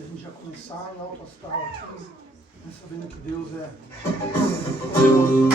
a gente já começar em alto astral aqui, sabendo que Deus é poderoso.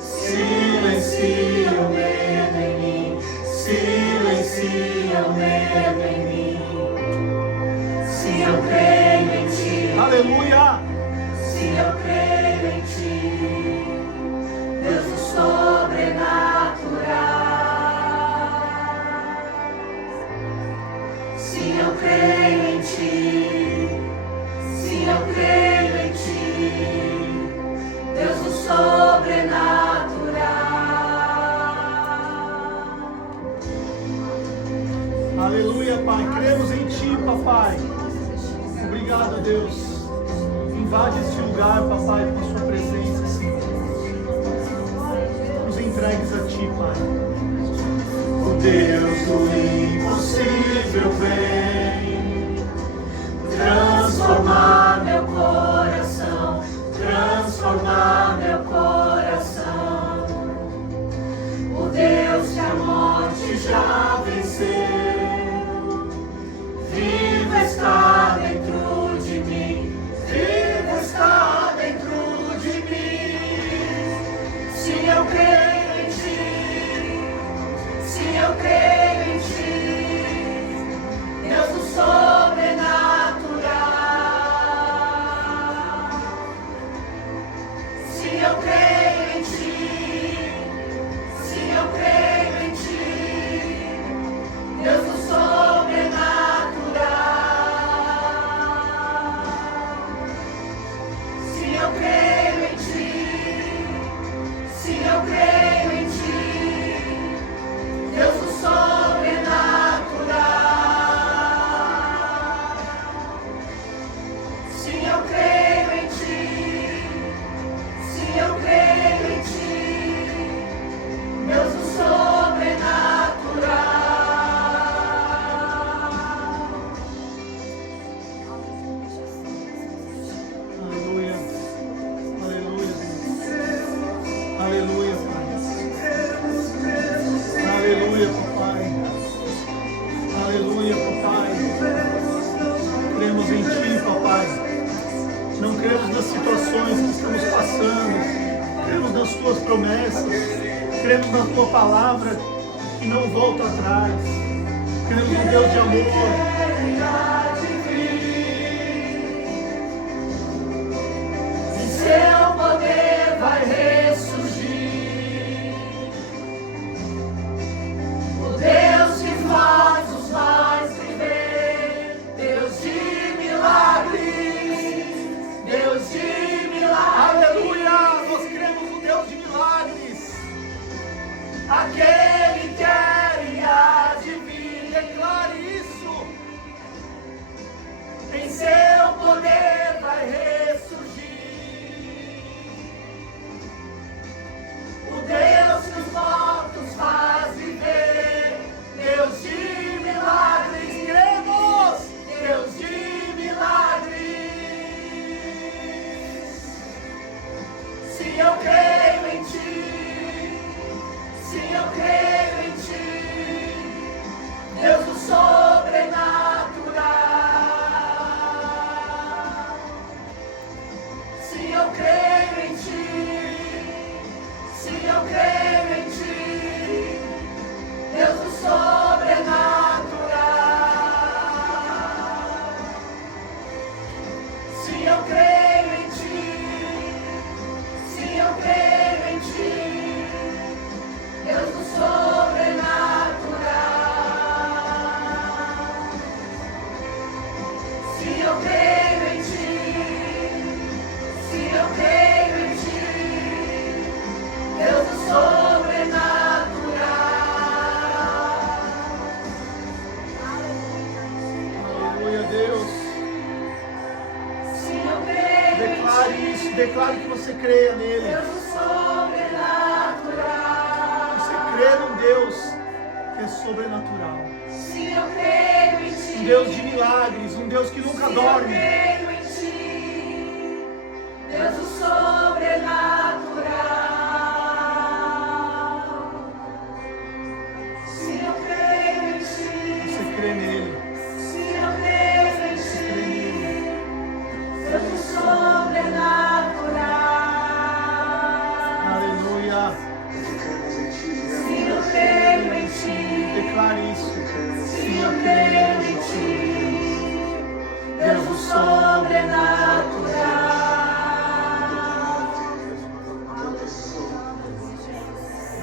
Silencia o medo em mim, silencia Aleluia, Pai. Cremos em Ti, Papai. Obrigado, Deus. Invade este lugar, Papai, com a Sua presença, Senhor. Nos entregues a Ti, Pai. O Deus do impossível vem transformar meu coração, transformar meu coração. O Deus que a morte já venceu, vivo está dentro de mim, vivo está dentro de mim. Se eu creio em Ti, se eu creio em Ti, Deus do sobrenatural. Se eu creio em Ti, se eu creio em Ti, Deus do sobrenatural. Se eu creio em Ti, se eu creio em Ti, Deus do sobrenatural. Se eu creio em Ti, se eu creio em Ti, Deus do sobrenatural. Aleluia, aleluia, aleluia, Pai. Aleluia, Papai. Aleluia, Papai. Cremos em Ti, Papai. Não cremos nas situações que estamos passando. Cremos nas Tuas promessas. Cremos na Tua palavra que não volta atrás. Cremos no Deus de amor. E Seu poder vai ressurgir. O Deus que faz os mais viver. Deus de milagres. Deus de milagres. Aleluia! Nós cremos no Deus de milagres. Aquele que era e há de vir, declare isso. Em Seu poder vai ressurgir. O Deus que os mortos faz viver. Deus de milagres, cremos. Deus de milagres. Se eu creio em Ti, se eu creio em Ti, Deus do sobrenatural. Se eu creio em Ti, se eu creio em Ti, Deus do sobrenatural. Se eu creio em Ti, se eu creio em Ti, Deus do sobrenatural. Se eu creio em Ti, se eu creio em Ti, Deus do sobrenatural. Aleluia, Deus. Se eu creio, declare isso, declare que você creia nele. Deus do sobrenatural. Você crê num Deus que é sobrenatural. Se eu creio em Ti, um Deus de milagres, um Deus que nunca dorme. Se eu creio em Ti, Deus do sobrenatural. Se eu creio em Ti, você crê nele. Se eu creio em Ti, Deus do sobrenatural. Aleluia. Se eu creio em Ti, declare isso. Se eu creio em Ti, Deus do sobrenatural.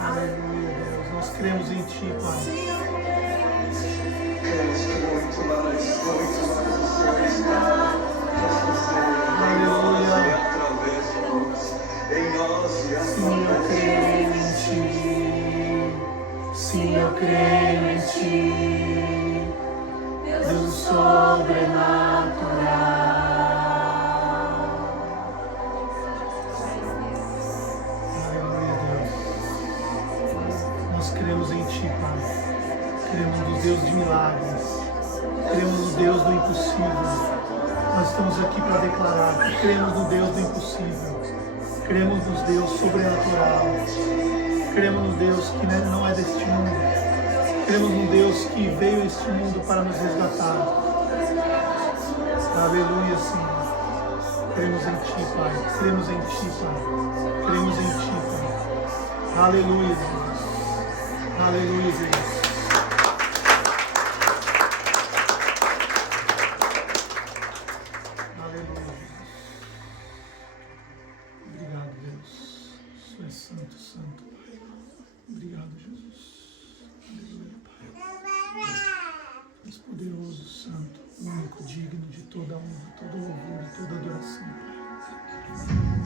Aleluia, Deus. Nós cremos em Ti, Pai. Aleluia. Sim, eu creio em Ti. Sim, eu creio em Ti. milagres. Cremos no Deus do impossível. Nós estamos aqui para declarar que cremos no Deus do impossível. Cremos no Deus sobrenatural. Cremos no Deus que não é deste mundo. Cremos no Deus que veio a este mundo para nos resgatar. Aleluia, Senhor. Cremos em Ti, Pai. Cremos em Ti, Pai. Cremos em Ti, Pai. Aleluia, Deus. Aleluia, Deus. Santo, Santo, Pai. Obrigado, Jesus. Aleluia, Pai. És poderoso, Santo, único, digno de toda honra, todo louvor e toda adoração, Pai.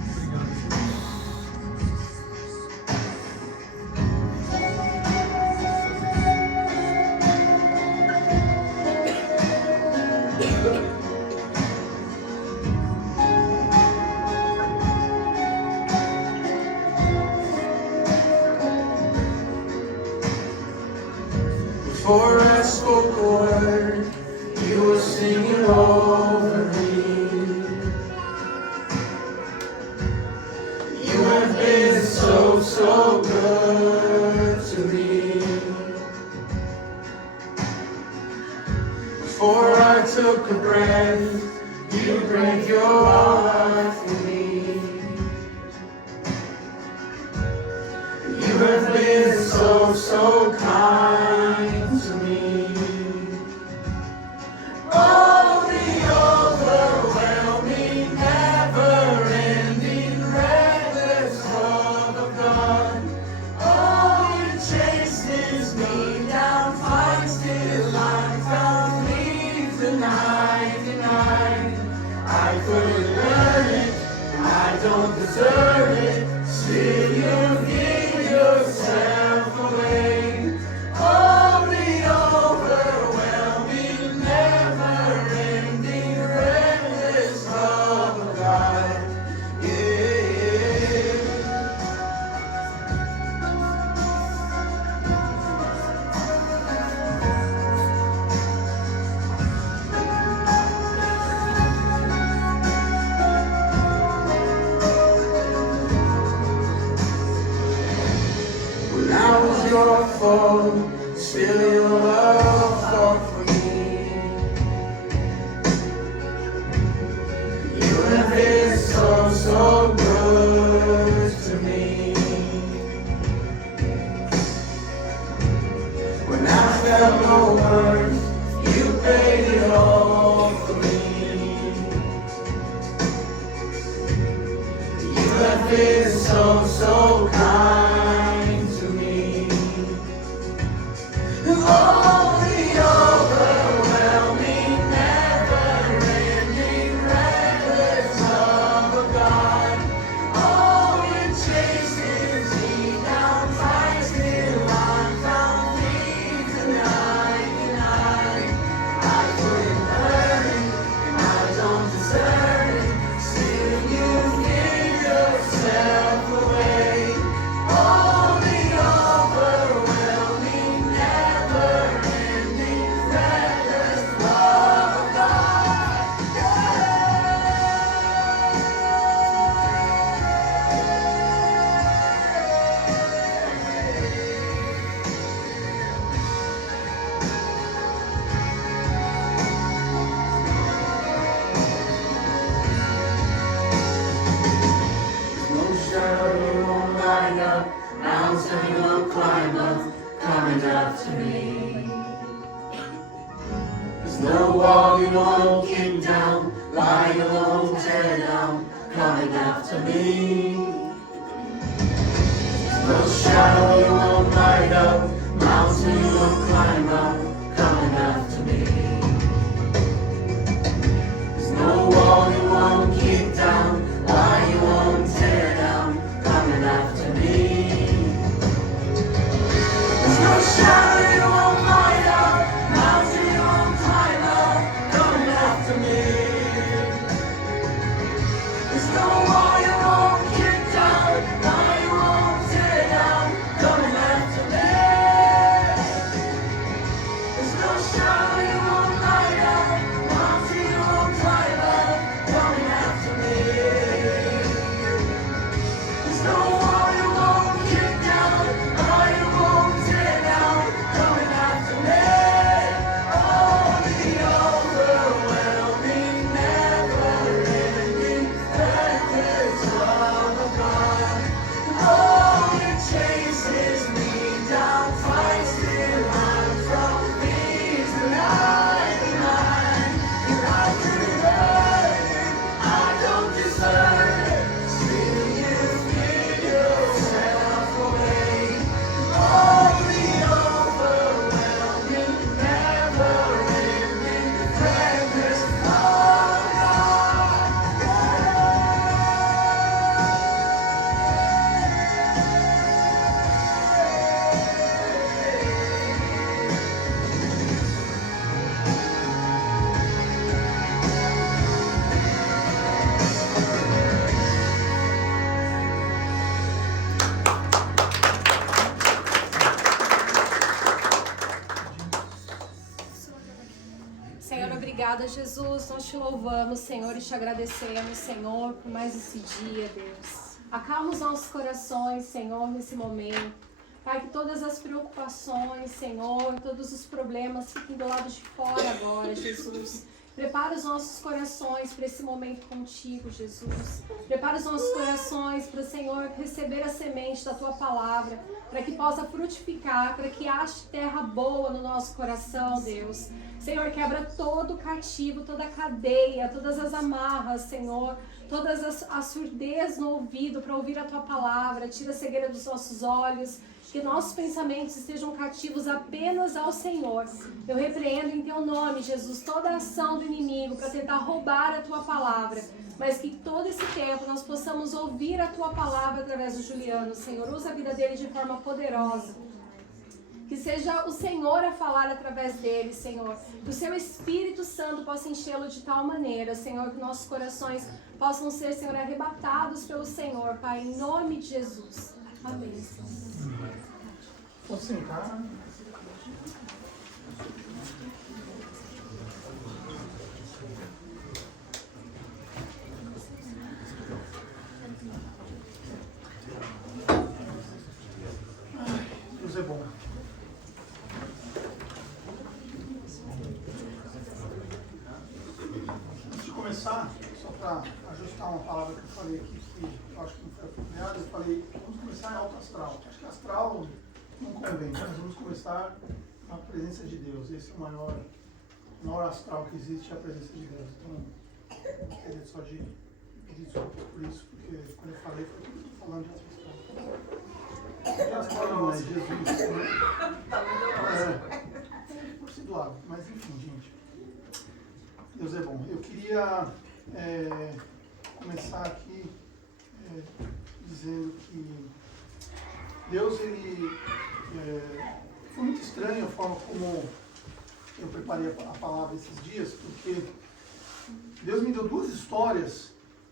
Obrigado, Jesus. Before I spoke a word, you were singing over me. You have been so, so good to me. Before I took a breath, you breathed your life in me. You have been so, so kind to me. Oh, the overwhelming, never-ending, reckless love of God. Oh, it chases me down, fights till I found me tonight. I couldn't earn it, I don't deserve it, still you give yourself away. Oh, the overwhelming, never-ending, reckless love of God. Yeah. When I was your foe, still your love fought for me. You have been so, so good to me. When I felt no worth, you paid it all for me. You have been so, so kind to me. Oh, the overwhelming, never-ending, reckless love of God. Oh, it chases me down, fights till I found me tonight. I couldn't earn it, and I don't deserve it, still you give yourself away. Oh, the overwhelming, never-ending, reckless love of God. No shadow you won't light up, mountain you will climb up, coming up to me. There's no wall you won't kick down, lie you won't tear down, coming after me. No shadow you won't light up, mountain you will climb up, coming after me. There's no wall you won't kick down, lie you won't tear down, coming after me. There's no shadow you won't light up, mountain you won't climb up, coming after me. There's no wall you won't kick Obrigada, Jesus. Nós te louvamos, Senhor, e te agradecemos, Senhor, por mais esse dia, Deus. Acalma os nossos corações, Senhor, nesse momento. Pai, que todas as preocupações, Senhor, todos os problemas fiquem do lado de fora agora, Jesus. Prepara os nossos corações para esse momento contigo, Jesus. Prepara os nossos corações para o Senhor receber a semente da Tua palavra, para que possa frutificar, para que ache terra boa no nosso coração, Deus. Senhor, quebra todo o cativo, toda a cadeia, todas as amarras, Senhor, todas a surdez no ouvido para ouvir a Tua palavra. Tira a cegueira dos nossos olhos, que nossos pensamentos estejam cativos apenas ao Senhor. Eu repreendo em Teu nome, Jesus, toda a ação do inimigo para tentar roubar a Tua palavra, mas que todo esse tempo nós possamos ouvir a Tua palavra através do Juliano. Senhor, usa a vida dele de forma poderosa. Que seja o Senhor a falar através dele, Senhor. Que o Seu Espírito Santo possa enchê-lo de tal maneira, Senhor, que nossos corações possam ser, Senhor, arrebatados pelo Senhor, Pai, em nome de Jesus. Amém, Senhor. Pode sentar. Deus é bom. Antes de começar, só para ajustar uma palavra que eu falei aqui, que eu acho que não foi apropriada, eu falei, vamos começar em alto astral. Acho que astral não convém, mas vamos começar na presença de Deus. Esse é o maior astral que existe, é a presença de Deus. Então, eu gostaria só de pedir desculpas por isso, porque quando eu falei, foi tudo falando de alto astral. De astral não, é Jesus, né? Por si do lado, mas enfim, gente. Deus é bom. Eu queria começar aqui dizendo que Deus, ele foi muito estranho a forma como eu preparei a palavra esses dias, porque Deus me deu duas histórias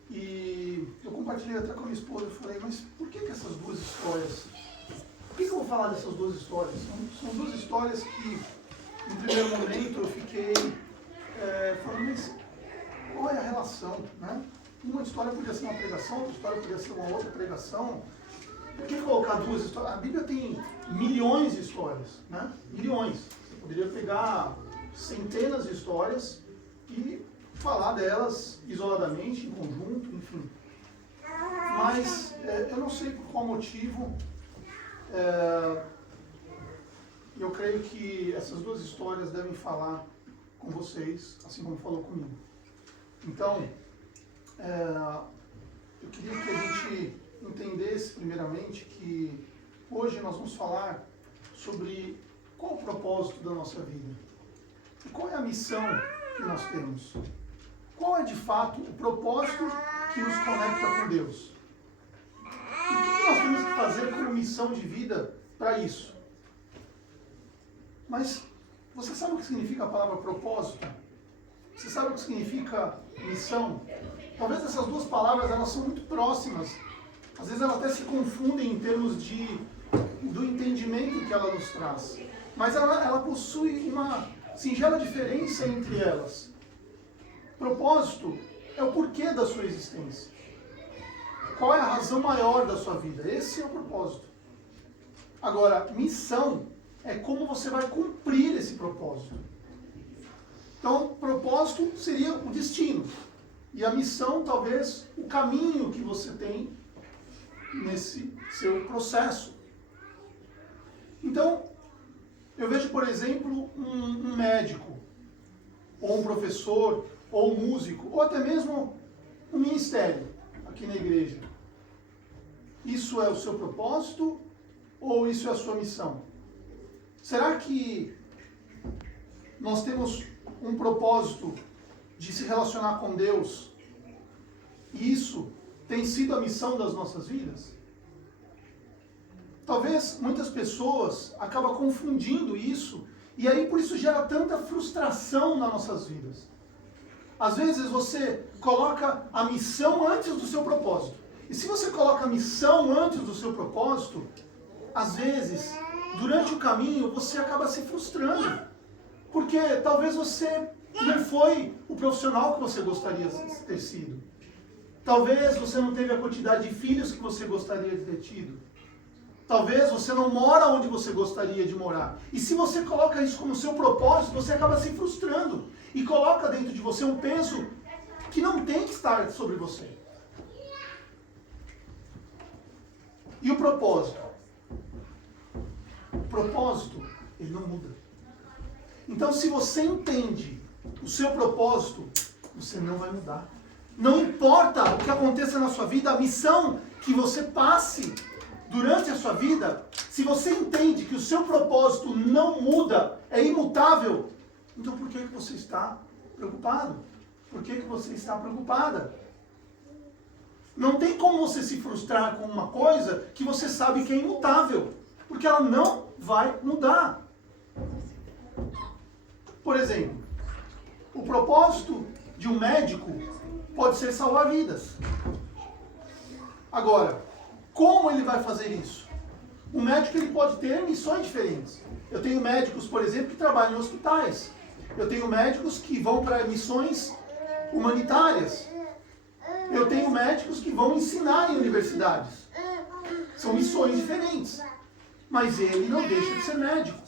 e eu compartilhei até com a minha esposa. Eu falei, mas por que essas duas histórias? Por que eu vou falar dessas duas histórias? São duas histórias que, no primeiro momento, eu fiquei falando, mas qual é a relação, né? Uma história podia ser uma pregação, outra história podia ser uma outra pregação. Por que colocar duas histórias? A Bíblia tem milhões de histórias, né? Milhões. Você poderia pegar centenas de histórias e falar delas isoladamente, em conjunto, enfim. Mas eu não sei por qual motivo. Eu creio que essas duas histórias devem falar com vocês, assim como falou comigo. Então, eu queria que a gente entendesse primeiramente que hoje nós vamos falar sobre qual o propósito da nossa vida e qual é a missão que nós temos. Qual é de fato o propósito que nos conecta com Deus? E o que nós temos que fazer como missão de vida para isso? Mas você sabe o que significa a palavra propósito? Você sabe o que significa missão? Talvez essas duas palavras elas são muito próximas. Às vezes elas até se confundem em termos do entendimento que ela nos traz. Mas ela possui uma singela diferença entre elas. Propósito é o porquê da sua existência. Qual é a razão maior da sua vida? Esse é o propósito. Agora, missão é como você vai cumprir esse propósito. Então, propósito seria o destino. E a missão, talvez, o caminho que você tem nesse seu processo. Então, eu vejo, por exemplo, um médico, ou um professor, ou um músico, ou até mesmo um ministério aqui na igreja. Isso é o seu propósito ou isso é a sua missão? Será que nós temos um propósito de se relacionar com Deus e isso tem sido a missão das nossas vidas? Talvez muitas pessoas acabam confundindo isso e aí por isso gera tanta frustração nas nossas vidas. Às vezes você coloca a missão antes do seu propósito. E se você coloca a missão antes do seu propósito, às vezes, durante o caminho, você acaba se frustrando. Porque talvez você não foi o profissional que você gostaria de ter sido. Talvez você não teve a quantidade de filhos que você gostaria de ter tido. Talvez você não mora onde você gostaria de morar. E se você coloca isso como seu propósito, você acaba se frustrando. E coloca dentro de você um peso que não tem que estar sobre você. E o propósito? O propósito, ele não muda. Então, se você entende o seu propósito, você não vai mudar. Não importa o que aconteça na sua vida, a missão que você passe durante a sua vida, se você entende que o seu propósito não muda, é imutável, então por que você está preocupado? Por que você está preocupada? Não tem como você se frustrar com uma coisa que você sabe que é imutável, porque ela não vai mudar. Por exemplo, o propósito de um médico pode ser salvar vidas. Agora, como ele vai fazer isso? O médico ele pode ter missões diferentes. Eu tenho médicos, por exemplo, que trabalham em hospitais. Eu tenho médicos que vão para missões humanitárias. Eu tenho médicos que vão ensinar em universidades. São missões diferentes. Mas ele não deixa de ser médico.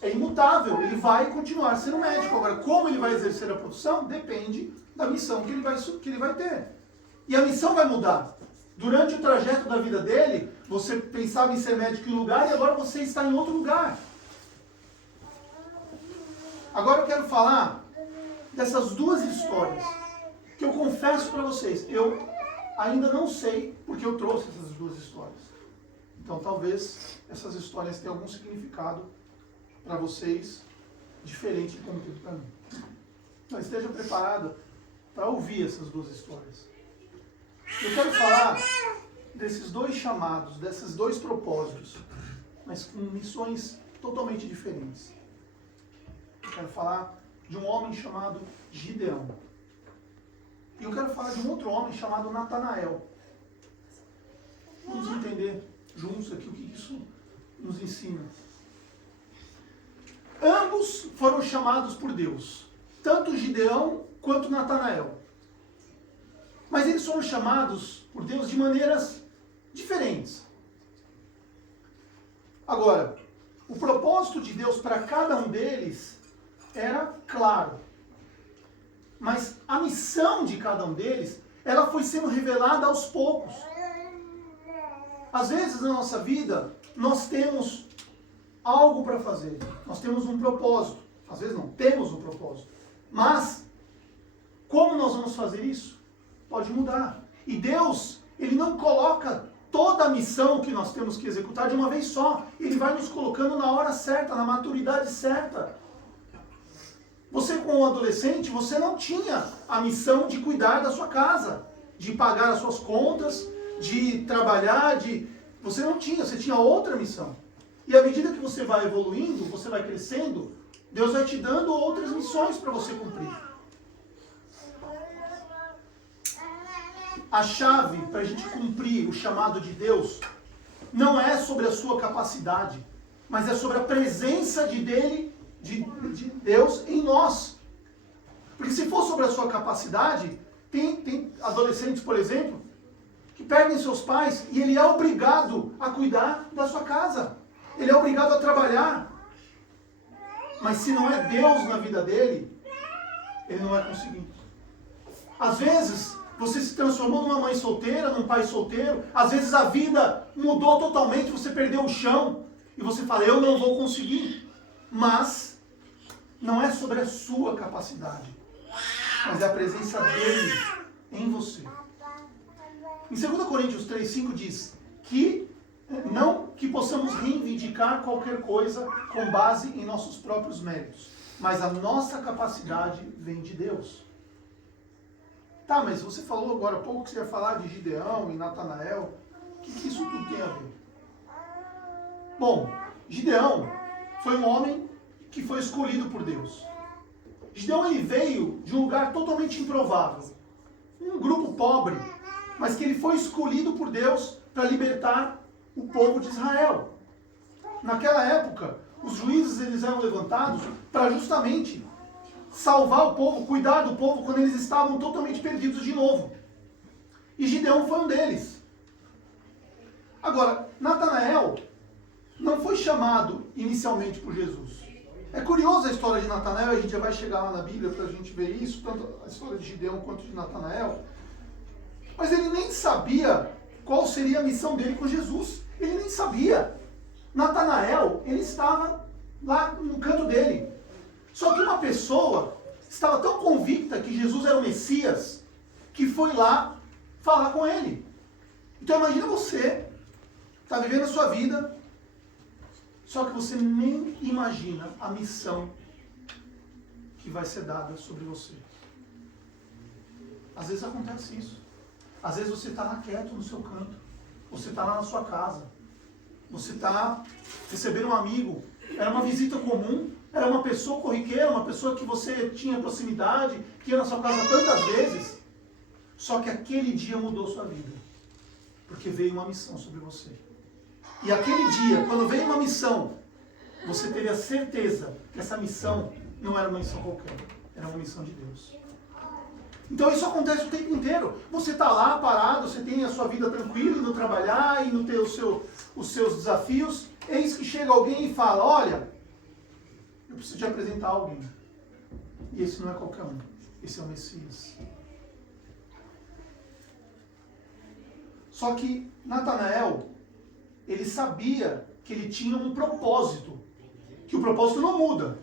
É imutável, ele vai continuar sendo médico. Agora, como ele vai exercer a profissão, depende da missão que ele vai ter. E a missão vai mudar. Durante o trajeto da vida dele, você pensava em ser médico em um lugar e agora você está em outro lugar. Agora eu quero falar dessas duas histórias, que eu confesso para vocês, eu ainda não sei porque eu trouxe essas duas histórias. Então talvez essas histórias tenham algum significado para vocês, diferente de como teve para mim. Então esteja preparado para ouvir essas duas histórias. Eu quero falar desses dois chamados, desses dois propósitos, mas com missões totalmente diferentes. Eu quero falar de um homem chamado Gideão. E eu quero falar de um outro homem chamado Natanael. Vamos entender juntos aqui o que isso nos ensina. Ambos foram chamados por Deus, tanto Gideão quanto Natanael. Mas eles foram chamados por Deus de maneiras diferentes. Agora, o propósito de Deus para cada um deles era claro. Mas a missão de cada um deles, ela foi sendo revelada aos poucos. Às vezes na nossa vida, nós temos algo para fazer. Nós temos um propósito. Às vezes não temos um propósito. Mas, como nós vamos fazer isso? Pode mudar. E Deus, Ele não coloca toda a missão que nós temos que executar de uma vez só. Ele vai nos colocando na hora certa, na maturidade certa. Você, como adolescente, você não tinha a missão de cuidar da sua casa, de pagar as suas contas, de trabalhar, Você não tinha, você tinha outra missão. E à medida que você vai evoluindo, você vai crescendo, Deus vai te dando outras missões para você cumprir. A chave para a gente cumprir o chamado de Deus não é sobre a sua capacidade, mas é sobre a presença de Deus em nós. Porque se for sobre a sua capacidade, tem adolescentes, por exemplo, que perdem seus pais e ele é obrigado a cuidar da sua casa. Ele é obrigado a trabalhar. Mas se não é Deus na vida dele, ele não vai conseguir. Às vezes, você se transformou numa mãe solteira, num pai solteiro. Às vezes a vida mudou totalmente, você perdeu o chão. E você fala, eu não vou conseguir. Mas não é sobre a sua capacidade, mas é a presença dele em você. Em 2 Coríntios 3,5 diz que não que possamos reivindicar qualquer coisa com base em nossos próprios méritos, mas a nossa capacidade vem de Deus. Tá, mas você falou agora há pouco que você ia falar de Gideão e Natanael. O que isso tudo tem a ver? Bom, Gideão foi um homem que foi escolhido por Deus. Gideão ele veio de um lugar totalmente improvável. Um grupo pobre, mas que ele foi escolhido por Deus para libertar o povo de Israel. Naquela época, os juízes eles eram levantados para justamente salvar o povo, cuidar do povo quando eles estavam totalmente perdidos de novo. E Gideão foi um deles. Agora, Natanael não foi chamado inicialmente por Jesus. É curiosa a história de Natanael, a gente já vai chegar lá na Bíblia para a gente ver isso, tanto a história de Gideão quanto de Natanael. Mas ele nem sabia qual seria a missão dele com Jesus. Ele nem sabia. Natanael, ele estava lá no canto dele. Só que uma pessoa estava tão convicta que Jesus era o Messias, que foi lá falar com ele. Então imagina você, está vivendo a sua vida, só que você nem imagina a missão que vai ser dada sobre você. Às vezes acontece isso. Às vezes você está lá quieto no seu canto. Você está lá na sua casa. Você está recebendo um amigo. Era uma visita comum. Era uma pessoa corriqueira, uma pessoa que você tinha proximidade, que ia na sua casa tantas vezes. Só que aquele dia mudou sua vida. Porque veio uma missão sobre você. E aquele dia, quando veio uma missão, você teve a certeza que essa missão não era uma missão qualquer. Era uma missão de Deus. Então isso acontece o tempo inteiro. Você está lá parado, você tem a sua vida tranquila, indo trabalhar, indo ter os seus desafios. Eis que chega alguém e fala, olha, eu preciso te apresentar alguém. E esse não é qualquer um. Esse é o Messias. Só que Natanael, ele sabia que ele tinha um propósito. Que o propósito não muda.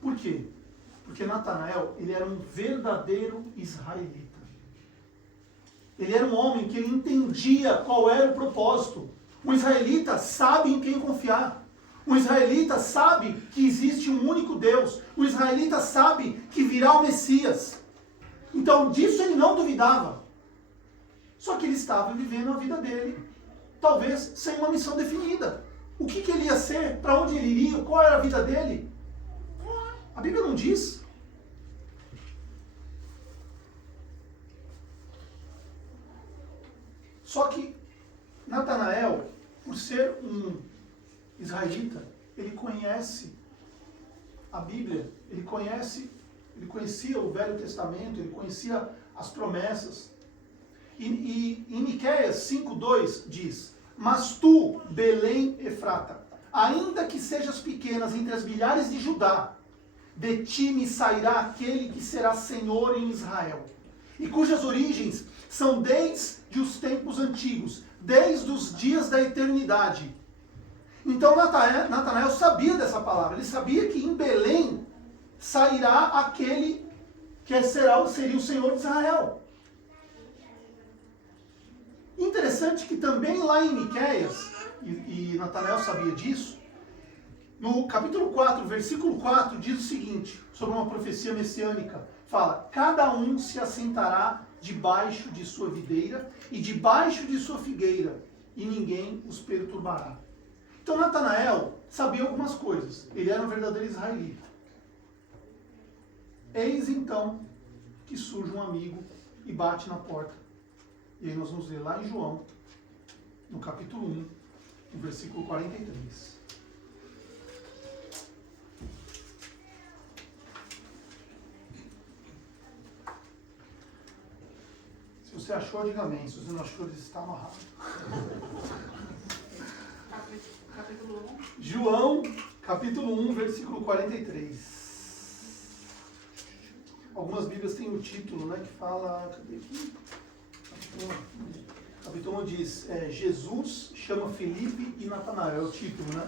Por quê? Porque Natanael, ele era um verdadeiro israelita. Ele era um homem que ele entendia qual era o propósito. Um israelita sabe em quem confiar. Um israelita sabe que existe um único Deus. Um israelita sabe que virá o Messias. Então disso ele não duvidava. Só que ele estava vivendo a vida dele, talvez sem uma missão definida. O que ele ia ser? Para onde ele iria? Qual era a vida dele? A Bíblia não diz. Só que Natanael, por ser um israelita, ele conhece a Bíblia, ele conhecia o Velho Testamento, ele conhecia as promessas. E em Miqueias 5:2 diz, mas tu, Belém Efrata, ainda que sejas pequenas entre as milhares de Judá, de ti me sairá aquele que será Senhor em Israel, e cujas origens são desde os tempos antigos, desde os dias da eternidade. Então Natanael sabia dessa palavra, ele sabia que em Belém sairá aquele que seria o Senhor de Israel. Interessante que também lá em Miqueias, e Natanael sabia disso, no capítulo 4, versículo 4, diz o seguinte, sobre uma profecia messiânica, fala, cada um se assentará debaixo de sua videira e debaixo de sua figueira, e ninguém os perturbará. Então Natanael sabia algumas coisas, ele era um verdadeiro israelita. Eis então que surge um amigo e bate na porta. E aí nós vamos ler lá em João, no capítulo 1, no versículo 43. Se você achou, diga amém. Se você não achou, ele está amarrado. Capítulo 1. João, capítulo 1, versículo 43. Algumas Bíblias têm um título, né, que fala... Cadê aqui? Capítulo 1 diz, Jesus chama Felipe e Natanael, é o título, né?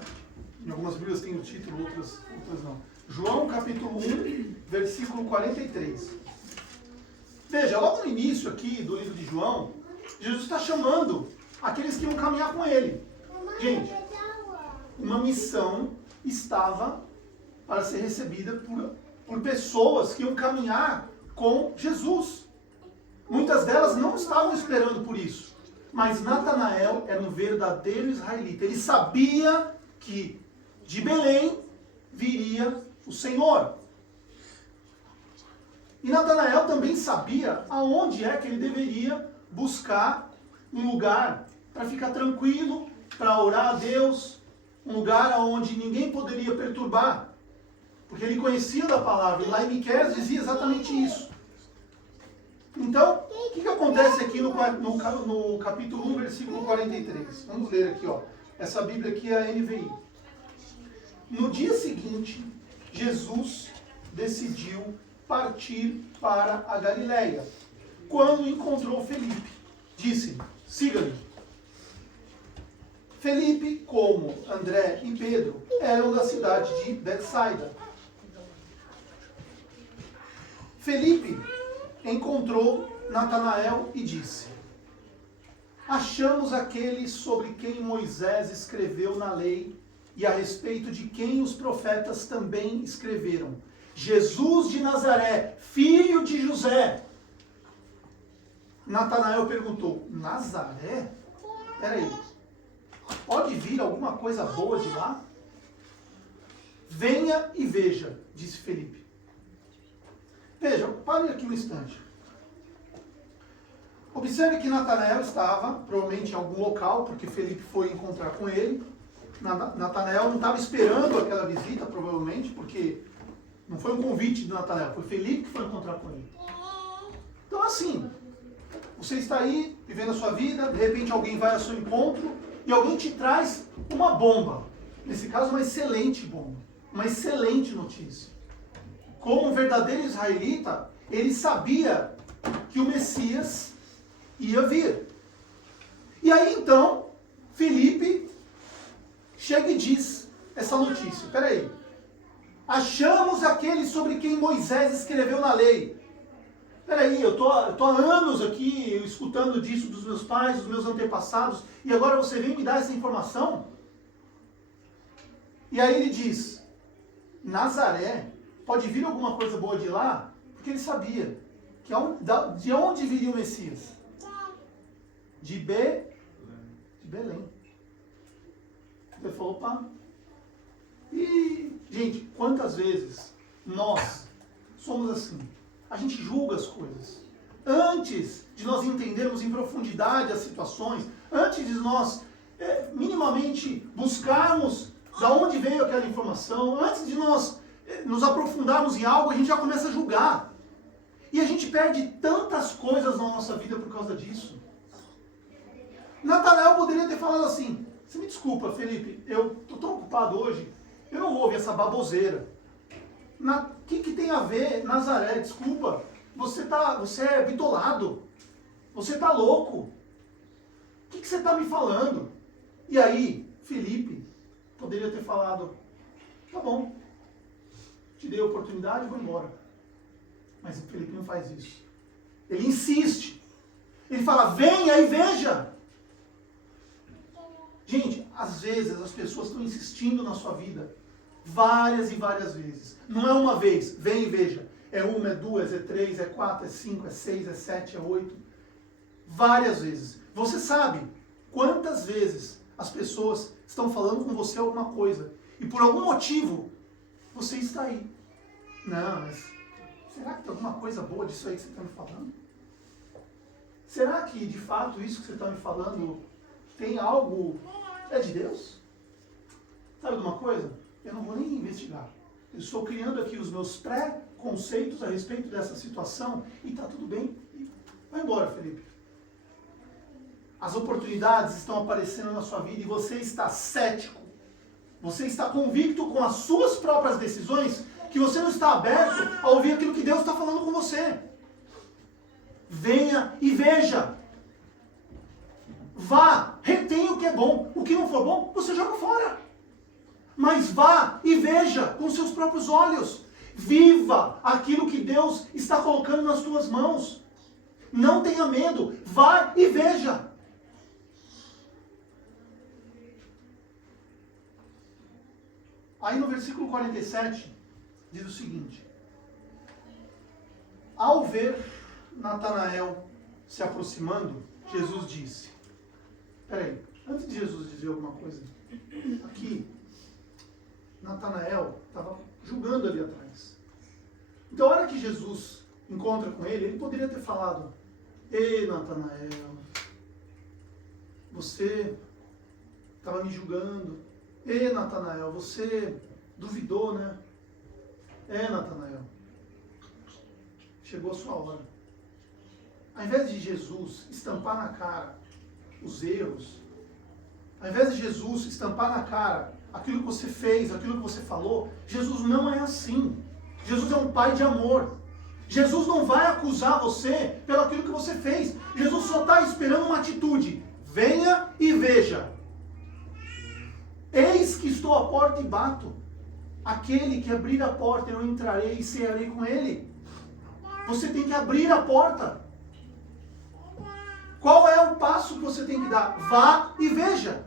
Em algumas Bíblias tem o título, outras não. João, capítulo 1, versículo 43. Veja, logo no início aqui do livro de João, Jesus está chamando aqueles que iam caminhar com ele. Gente, uma missão estava para ser recebida por pessoas que iam caminhar com Jesus. Muitas delas não estavam esperando por isso. Mas Natanael era um verdadeiro israelita. Ele sabia que de Belém viria o Senhor. E Natanael também sabia aonde é que ele deveria buscar um lugar para ficar tranquilo, para orar a Deus, um lugar onde ninguém poderia perturbar. porque ele conhecia da palavra, e lá em Miqueias dizia exatamente isso. Então, o que acontece aqui no capítulo 1, versículo 43? Vamos ler aqui, ó. Essa Bíblia aqui é a NVI. No dia seguinte, Jesus decidiu partir para a Galileia. Quando encontrou Felipe, disse: siga-me. Felipe, como André e Pedro, eram da cidade de Betsaida. Felipe encontrou Natanael e disse: achamos aquele sobre quem Moisés escreveu na lei e a respeito de quem os profetas também escreveram, Jesus de Nazaré, filho de José. Natanael perguntou: Nazaré? Peraí, pode vir alguma coisa boa de lá? Venha e veja, disse Felipe. Veja, pare aqui um instante. Observe que Natanael estava, provavelmente em algum local, porque Felipe foi encontrar com ele. Natanael não estava esperando aquela visita, provavelmente, porque não foi um convite de Natanael, foi Felipe que foi encontrar com ele. Então, assim, você está aí, vivendo a sua vida, de repente alguém vai ao seu encontro e alguém te traz uma bomba. Nesse caso, uma excelente bomba, uma excelente notícia. Como um verdadeiro israelita, ele sabia que o Messias ia vir. E aí, então, Felipe chega e diz essa notícia. Peraí. Achamos aquele sobre quem Moisés escreveu na lei. Peraí, eu tô há anos aqui escutando disso dos meus pais, dos meus antepassados, e agora você vem me dar essa informação? E aí ele diz: Nazaré, pode vir alguma coisa boa de lá? Porque ele sabia que de onde viria o Messias? De Belém. Ele falou: opa. E, gente, quantas vezes nós somos assim? A gente julga as coisas. Antes de nós entendermos em profundidade as situações, antes de nós minimamente buscarmos de onde veio aquela informação, antes de nós nos aprofundarmos em algo, a gente já começa a julgar. E a gente perde tantas coisas na nossa vida por causa disso. Natanael poderia ter falado assim: você me desculpa, Felipe, eu estou tão ocupado hoje, eu não vou ouvir essa baboseira. O que tem a ver, Nazaré? Desculpa, você é bitolado, você está louco. O que você está me falando? E aí, Felipe poderia ter falado: tá bom, te dei a oportunidade, vou embora. Mas o Felipe não faz isso. Ele insiste. Ele fala: venha e veja. Gente, às vezes as pessoas estão insistindo na sua vida várias e várias vezes. Não é uma vez, vem e veja. É uma, é duas, é três, é quatro, é cinco, é seis, é sete, é oito. Várias vezes. Você sabe quantas vezes as pessoas estão falando com você alguma coisa e por algum motivo você está aí. Não, mas será que tem alguma coisa boa disso aí que você está me falando? Será que de fato isso que você está me falando tem algo... é de Deus? Sabe de uma coisa? Eu não vou nem investigar. Eu estou criando aqui os meus pré-conceitos a respeito dessa situação e está tudo bem. Vai embora, Felipe. As oportunidades estão aparecendo na sua vida e você está cético. Você está convicto com as suas próprias decisões que você não está aberto a ouvir aquilo que Deus está falando com você. Venha e veja. Vá, retenha o que é bom. O que não for bom, você joga fora. Mas vá e veja com seus próprios olhos. Viva aquilo que Deus está colocando nas tuas mãos. Não tenha medo. Vá e veja. Aí no versículo 47, diz o seguinte: ao ver Natanael se aproximando, Jesus disse... Peraí, antes de Jesus dizer alguma coisa, aqui, Natanael estava julgando ali atrás. Então, a hora que Jesus encontra com ele, ele poderia ter falado: ei, Natanael, você estava me julgando. Ei, Natanael, você duvidou, né? Natanael, chegou a sua hora. Ao invés de Jesus estampar na cara os erros, ao invés de Jesus estampar na cara aquilo que você fez, aquilo que você falou, Jesus não é assim. Jesus é um pai de amor. Jesus não vai acusar você pelo aquilo que você fez. Jesus só está esperando uma atitude. Venha e veja. Eis que estou à porta e bato. Aquele que abrir a porta, eu entrarei e cearei com ele. Você tem que abrir a porta. Qual é o passo que você tem que dar? Vá e veja.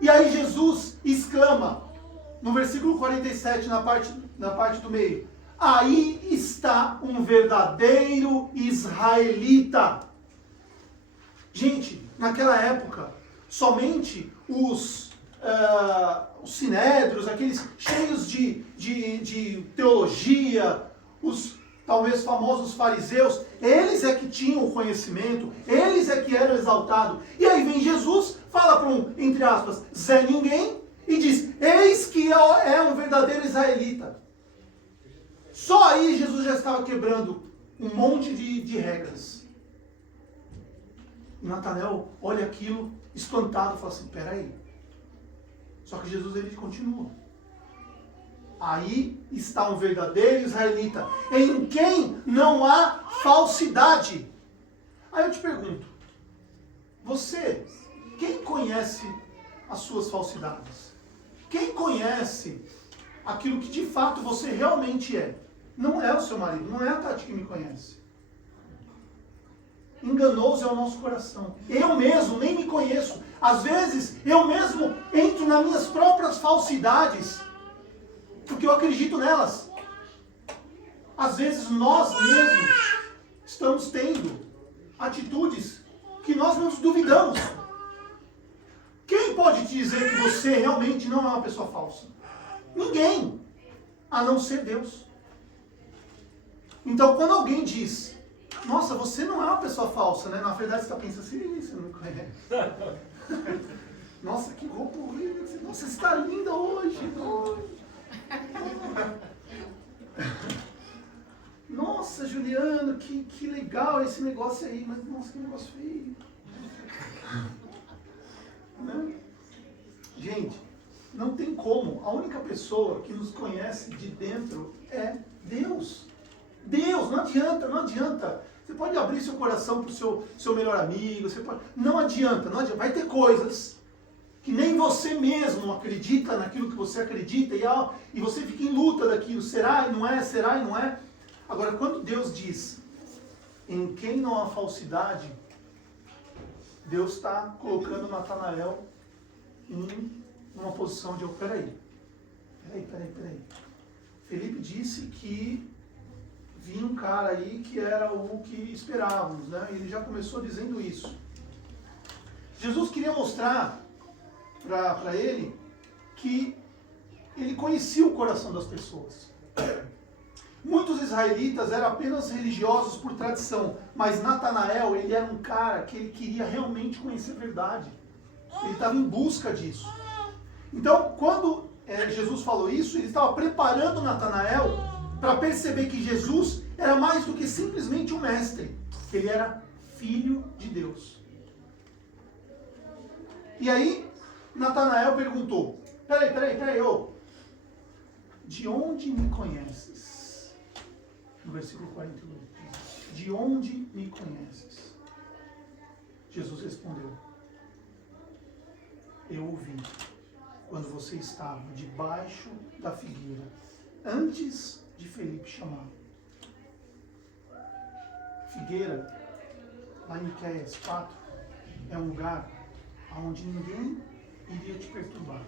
E aí Jesus exclama, no versículo 47, na parte do meio. Aí está um verdadeiro israelita. Gente, naquela época, somente os sinédrios, aqueles cheios de teologia, os talvez famosos fariseus, eles é que tinham o conhecimento, eles é que eram exaltados. E aí vem Jesus, fala para um, entre aspas, Zé Ninguém, e diz, eis que é um verdadeiro israelita. Só aí Jesus já estava quebrando um monte de regras. E Natanael olha aquilo, espantado, e fala assim, peraí. Só que Jesus, ele continua. Aí está um verdadeiro israelita, em quem não há falsidade. Aí eu te pergunto, você, quem conhece as suas falsidades? Quem conhece aquilo que de fato você realmente é? Não é o seu marido, não é a Tati que me conhece. Enganoso é o nosso coração. Eu mesmo nem me conheço. Às vezes, eu mesmo entro nas minhas próprias falsidades, porque eu acredito nelas. Às vezes, nós mesmos estamos tendo atitudes que nós nos duvidamos. Quem pode te dizer que você realmente não é uma pessoa falsa? Ninguém, a não ser Deus. Então, quando alguém diz, nossa, você não é uma pessoa falsa, né? Na verdade, você está pensando assim, você não conhece. Nossa, que roupa horrível. Nossa, você está linda hoje. Nossa, Juliano, que legal esse negócio aí. Mas, nossa, que negócio feio. Né? Gente, não tem como. A única pessoa que nos conhece de dentro é Deus. Deus, não adianta, não adianta. Você pode abrir seu coração para o seu melhor amigo, não adianta, não adianta. Vai ter coisas que nem você mesmo acredita naquilo que você acredita e você fica em luta daquilo. Será e não é, será e não é. Agora, quando Deus diz, em quem não há falsidade, Deus está colocando Natanael em uma posição de, peraí. Felipe disse que vinha um cara aí que era o que esperávamos, né? Ele já começou dizendo isso. Jesus queria mostrar para ele que ele conhecia o coração das pessoas. Muitos israelitas eram apenas religiosos por tradição, mas Natanael, ele era um cara que ele queria realmente conhecer a verdade. Ele estava em busca disso. Então, quando Jesus falou isso, ele estava preparando Natanael para perceber que Jesus era mais do que simplesmente um mestre. Ele era filho de Deus. E aí, Natanael perguntou, peraí, de onde me conheces? No versículo 42. De onde me conheces? Jesus respondeu, eu ouvi quando você estava debaixo da figueira, antes de Felipe chamar. Figueira, lá em Miqueias 4, é um lugar onde ninguém iria te perturbar.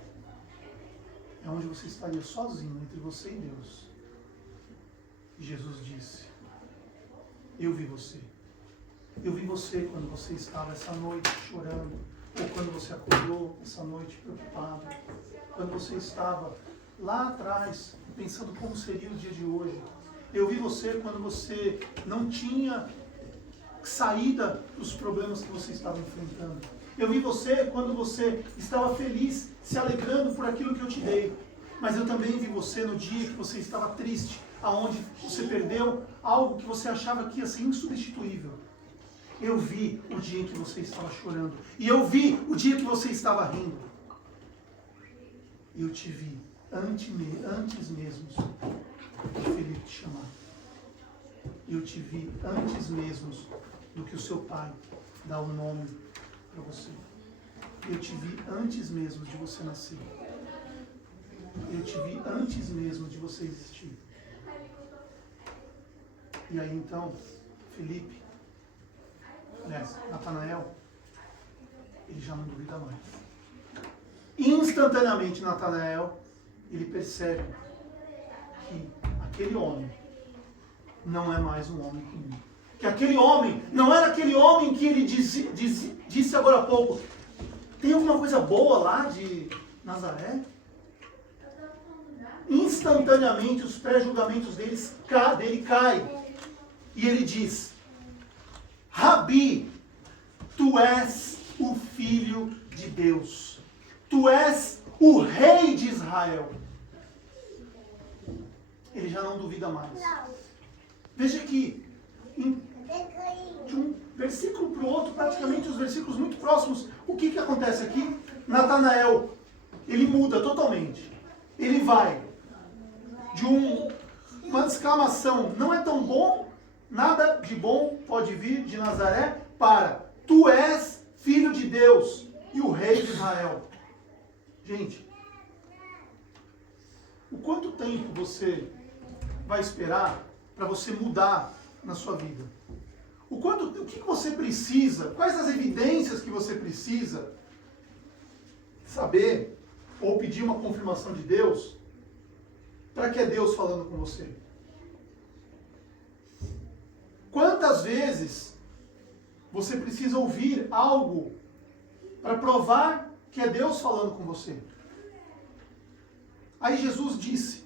É onde você estaria sozinho, entre você e Deus. E Jesus disse, eu vi você. Eu vi você quando você estava essa noite chorando, ou quando você acordou essa noite preocupado, quando você estava lá atrás, pensando como seria o dia de hoje. Eu vi você quando você não tinha saída dos problemas que você estava enfrentando. Eu vi você quando você estava feliz, se alegrando por aquilo que eu te dei. Mas eu também vi você no dia que você estava triste, aonde você perdeu algo que você achava que ia ser insubstituível. Eu vi o dia em que você estava chorando. E eu vi o dia que você estava rindo. Eu te vi antes mesmo do Felipe te chamar. Eu te vi antes mesmo do que o seu pai dar um nome para você. Eu te vi antes mesmo de você nascer. Eu te vi antes mesmo de você existir. E aí então, Felipe, aliás, Natanael, ele já não duvida mais. Instantaneamente, Natanael, ele percebe que aquele homem não é mais um homem comum. Que aquele homem não era aquele homem que ele disse agora há pouco. Tem alguma coisa boa lá de Nazaré? Instantaneamente os pré-julgamentos dele caem. E ele diz: Rabi, tu és o Filho de Deus. Tu és o Rei de Israel. Ele já não duvida mais. Veja que de um versículo para o outro, praticamente os versículos muito próximos, o que acontece aqui? Natanael, ele muda totalmente. Ele vai de uma exclamação, não é tão bom, nada de bom pode vir de Nazaré, para tu és Filho de Deus e o Rei de Israel. Gente, o quanto tempo você vai esperar para você mudar na sua vida? O que você precisa, quais as evidências que você precisa saber ou pedir uma confirmação de Deus para que é Deus falando com você? Quantas vezes você precisa ouvir algo para provar que é Deus falando com você? Aí Jesus disse: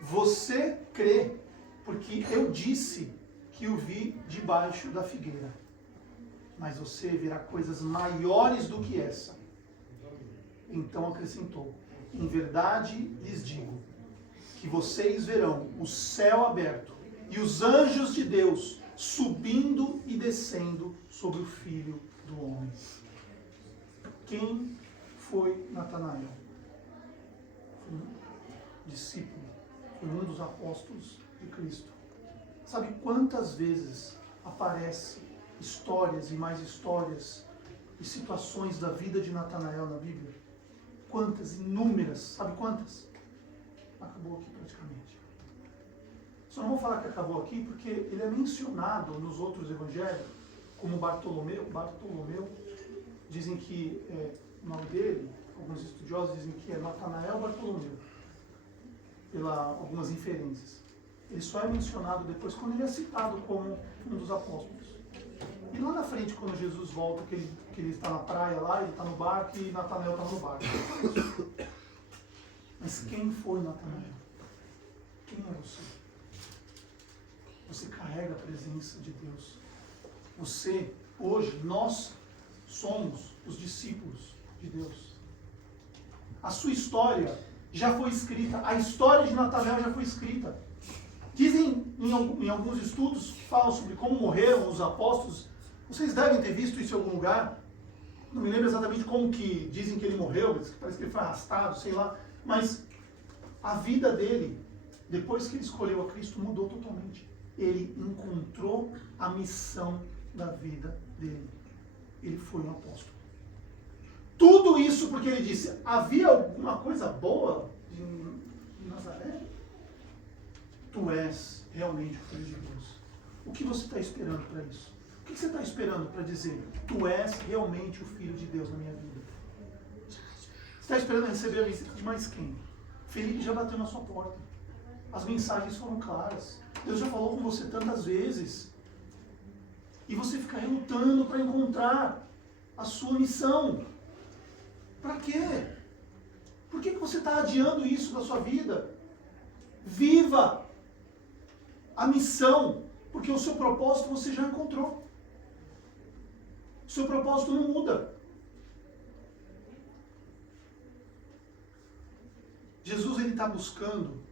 você crê, porque eu disse que o vi debaixo da figueira. Mas você verá coisas maiores do que essa. Então acrescentou: em verdade lhes digo, que vocês verão o céu aberto e os anjos de Deus subindo e descendo sobre o Filho do Homem. Quem foi Natanael? Foi um discípulo, foi um dos apóstolos de Cristo. Sabe quantas vezes aparecem histórias e mais histórias e situações da vida de Natanael na Bíblia? Quantas? Inúmeras. Sabe quantas? Acabou aqui praticamente. Só não vou falar que acabou aqui porque ele é mencionado nos outros evangelhos como Bartolomeu. Dizem que o nome dele, alguns estudiosos dizem que é Natanael Bartolomeu, algumas inferências. Ele só é mencionado depois quando ele é citado como um dos apóstolos. E lá na frente, quando Jesus volta, que ele está na praia lá, ele está no barco e Natanael está no barco. Mas quem foi Natanael? Quem é você? Você carrega a presença de Deus. Você, hoje, nós somos os discípulos de Deus. A sua história já foi escrita. A história de Natanael já foi escrita. Dizem em alguns estudos que falam sobre como morreram os apóstolos. Vocês devem ter visto isso em algum lugar. Não me lembro exatamente como que dizem que ele morreu. Parece que ele foi arrastado, sei lá. Mas a vida dele, depois que ele escolheu a Cristo, mudou totalmente. Ele encontrou a missão da vida dele. Ele foi um apóstolo. Tudo isso porque ele disse: havia alguma coisa boa em Nazaré? Tu és realmente o Filho de Deus. O que você está esperando para isso? O que você está esperando para dizer: tu és realmente o Filho de Deus na minha vida? Você está esperando receber a visita de mais quem? Felipe já bateu na sua porta. As mensagens foram claras. Deus já falou com você tantas vezes. E você fica relutando para encontrar a sua missão. Para quê? Por que você está adiando isso da sua vida? Viva a missão, porque o seu propósito você já encontrou. O seu propósito não muda. Jesus ele está buscando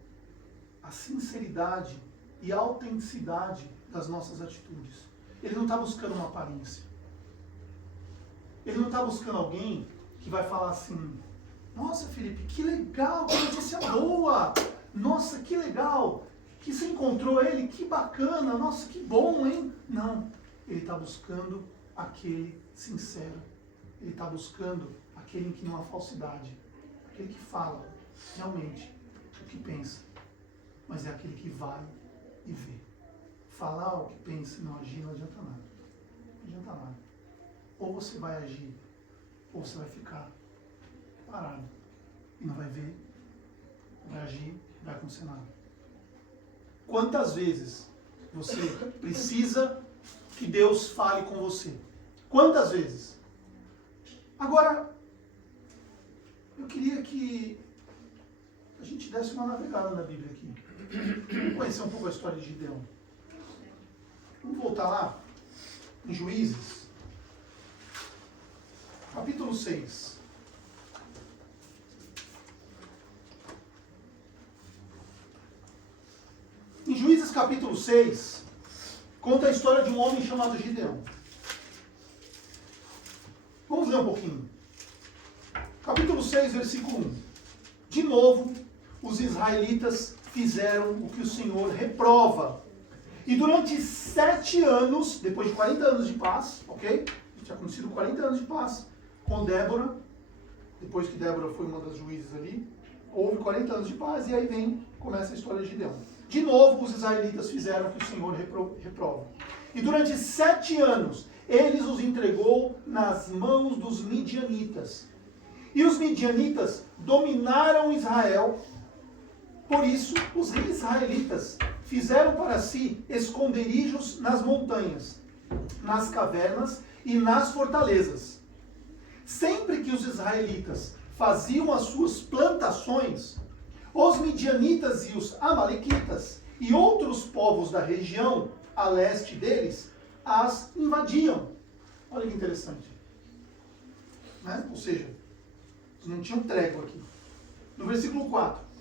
a sinceridade e a autenticidade das nossas atitudes. Ele não está buscando uma aparência. Ele não está buscando alguém que vai falar assim: nossa, Felipe, que legal, que notícia boa! Nossa, que legal! Que você encontrou ele, que bacana! Nossa, que bom, hein? Não, ele está buscando aquele sincero. Ele está buscando aquele que não há falsidade. Aquele que fala realmente o que pensa. Mas é aquele que vai e vê. Falar o que pensa e não agir não adianta nada. Não adianta nada. Ou você vai agir, ou você vai ficar parado. E não vai ver, vai agir, vai acontecer nada. Quantas vezes você precisa que Deus fale com você? Quantas vezes? Agora, eu queria que a gente desse uma navegada na Bíblia aqui. Vamos conhecer um pouco a história de Gideão. Vamos voltar lá, em Juízes, capítulo 6. Em Juízes capítulo 6, conta a história de um homem chamado Gideão. Vamos ler um pouquinho. Capítulo 6, versículo 1. De novo, os israelitas fizeram o que o Senhor reprova. E durante 7 anos, depois de 40 anos de paz, ok? Tinha acontecido 40 anos de paz com Débora. Depois que Débora foi uma das juízes ali, houve 40 anos de paz e aí começa a história de Gideão. De novo, os israelitas fizeram o que o Senhor reprova. E durante 7 anos, eles os entregou nas mãos dos midianitas. E os midianitas dominaram Israel. Por isso, os israelitas fizeram para si esconderijos nas montanhas, nas cavernas e nas fortalezas. Sempre que os israelitas faziam as suas plantações, os midianitas e os amalequitas e outros povos da região a leste deles as invadiam. Olha que interessante. Né? Ou seja, eles não tinham trégua aqui. No versículo 4.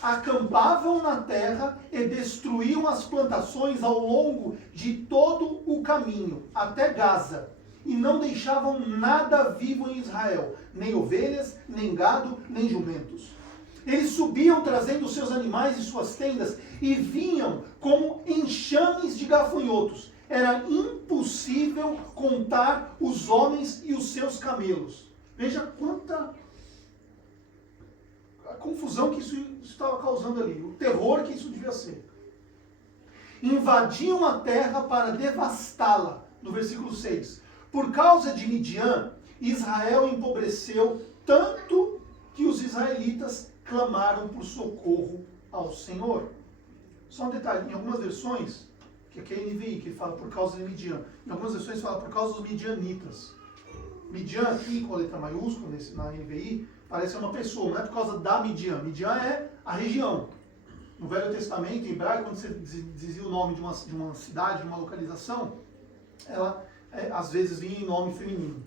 Acampavam na terra e destruíam as plantações ao longo de todo o caminho, até Gaza, e não deixavam nada vivo em Israel, nem ovelhas, nem gado, nem jumentos. Eles subiam trazendo seus animais e suas tendas e vinham como enxames de gafanhotos. Era impossível contar os homens e os seus camelos. Veja quanta a confusão que isso estava causando ali, o terror que isso devia ser. Invadiam a terra para devastá-la, no versículo 6. Por causa de Midian, Israel empobreceu tanto que os israelitas clamaram por socorro ao Senhor. Só um detalhe, em algumas versões, que aqui é a NVI, que fala por causa de Midian, em algumas versões fala por causa dos midianitas. Midian aqui, com a letra maiúscula, na NVI, parece uma pessoa, não é por causa da Midian. Midian é a região. No Velho Testamento, em hebraico, quando você dizia o nome de uma cidade, de uma localização, ela às vezes vinha em nome feminino.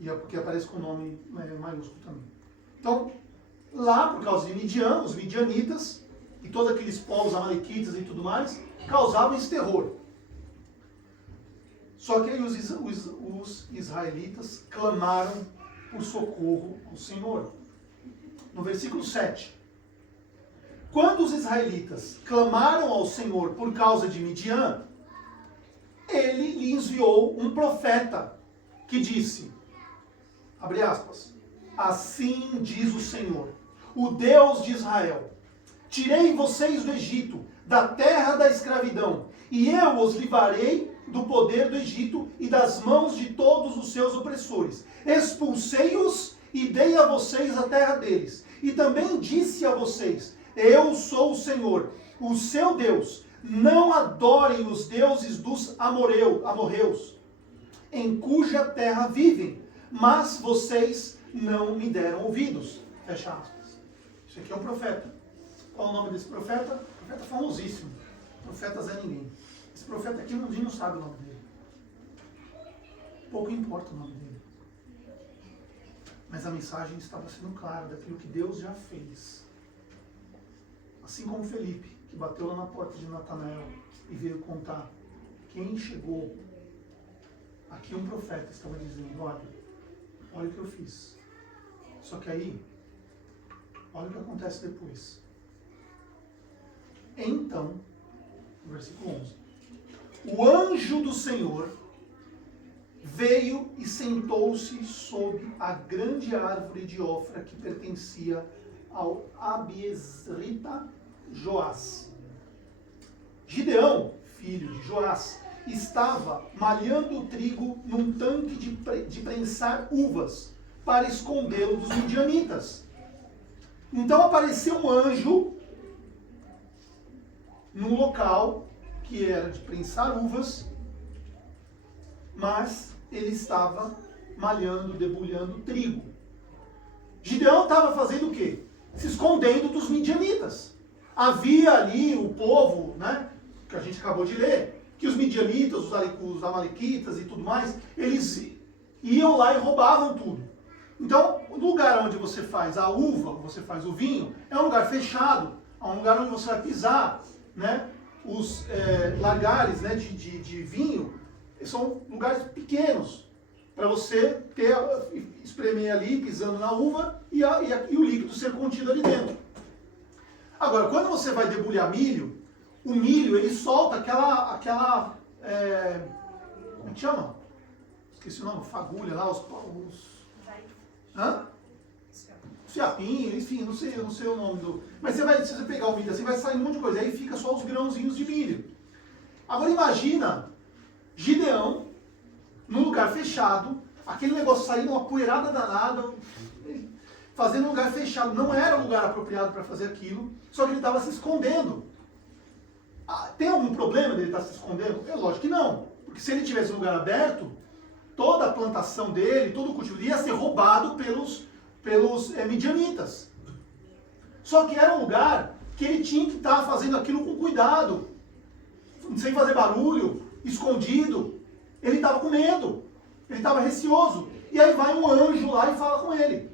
E é porque aparece com nome maiúsculo também. Então, lá, por causa de Midian, os midianitas e todos aqueles povos amalequitas e tudo mais, causavam esse terror. Só que aí os israelitas clamaram por socorro ao Senhor. No versículo 7. Quando os israelitas clamaram ao Senhor por causa de Midian, ele lhe enviou um profeta que disse, abre aspas, assim diz o Senhor, o Deus de Israel, tirei vocês do Egito, da terra da escravidão, e eu os livrarei do poder do Egito e das mãos de todos os seus opressores. Expulsei-os e dei a vocês a terra deles. E também disse a vocês, eu sou o Senhor, o seu Deus. Não adorem os deuses dos amorreus, em cuja terra vivem, mas vocês não me deram ouvidos. Fecha aspas. Isso aqui é um profeta. Qual é o nome desse profeta? Profeta famosíssimo. Profeta Zé Ninguém. Esse profeta aqui ninguém não sabe o nome dele. Pouco importa o nome dele. Mas a mensagem estava sendo clara daquilo que Deus já fez. Assim como Felipe, que bateu lá na porta de Natanael e veio contar quem chegou. Aqui um profeta estava dizendo, olha o que eu fiz. Só que aí, olha o que acontece depois. Então, versículo 11. O anjo do Senhor veio e sentou-se sob a grande árvore de Ofra que pertencia ao Abiesrita Joás. Gideão, filho de Joás, estava malhando o trigo num tanque de prensar uvas para escondê-lo dos midianitas. Então apareceu um anjo num local que era de prensar uvas, mas ele estava malhando, debulhando trigo. Gideão estava fazendo o quê? Se escondendo dos midianitas. Havia ali o povo, né, que a gente acabou de ler, que os midianitas, os amalequitas e tudo mais, eles iam lá e roubavam tudo. Então, o lugar onde você faz a uva, você faz o vinho, é um lugar fechado, é um lugar onde você vai pisar, né? Os lagares, né, de vinho são lugares pequenos, para você espremer ali, pisando na uva, e o líquido ser contido ali dentro. Agora, quando você vai debulhar milho, o milho, ele solta aquela como é que chama? Esqueci o nome, fagulha lá, hã? Fiapinho, enfim, não sei o nome do... Mas se você pegar o milho assim, vai sair um monte de coisa, aí fica só os grãozinhos de milho. Agora imagina Gideão, num lugar fechado, aquele negócio saindo uma poeirada danada, fazendo um lugar fechado, não era o lugar apropriado para fazer aquilo, só que ele estava se escondendo. Tem algum problema dele estar se escondendo? É lógico que não, porque se ele tivesse um lugar aberto, toda a plantação dele, todo o cultivo ia ser roubado pelos midianitas. Só que era um lugar que ele tinha que estar fazendo aquilo com cuidado, sem fazer barulho, escondido. Ele estava com medo, ele estava receoso. E aí vai um anjo lá e fala com ele.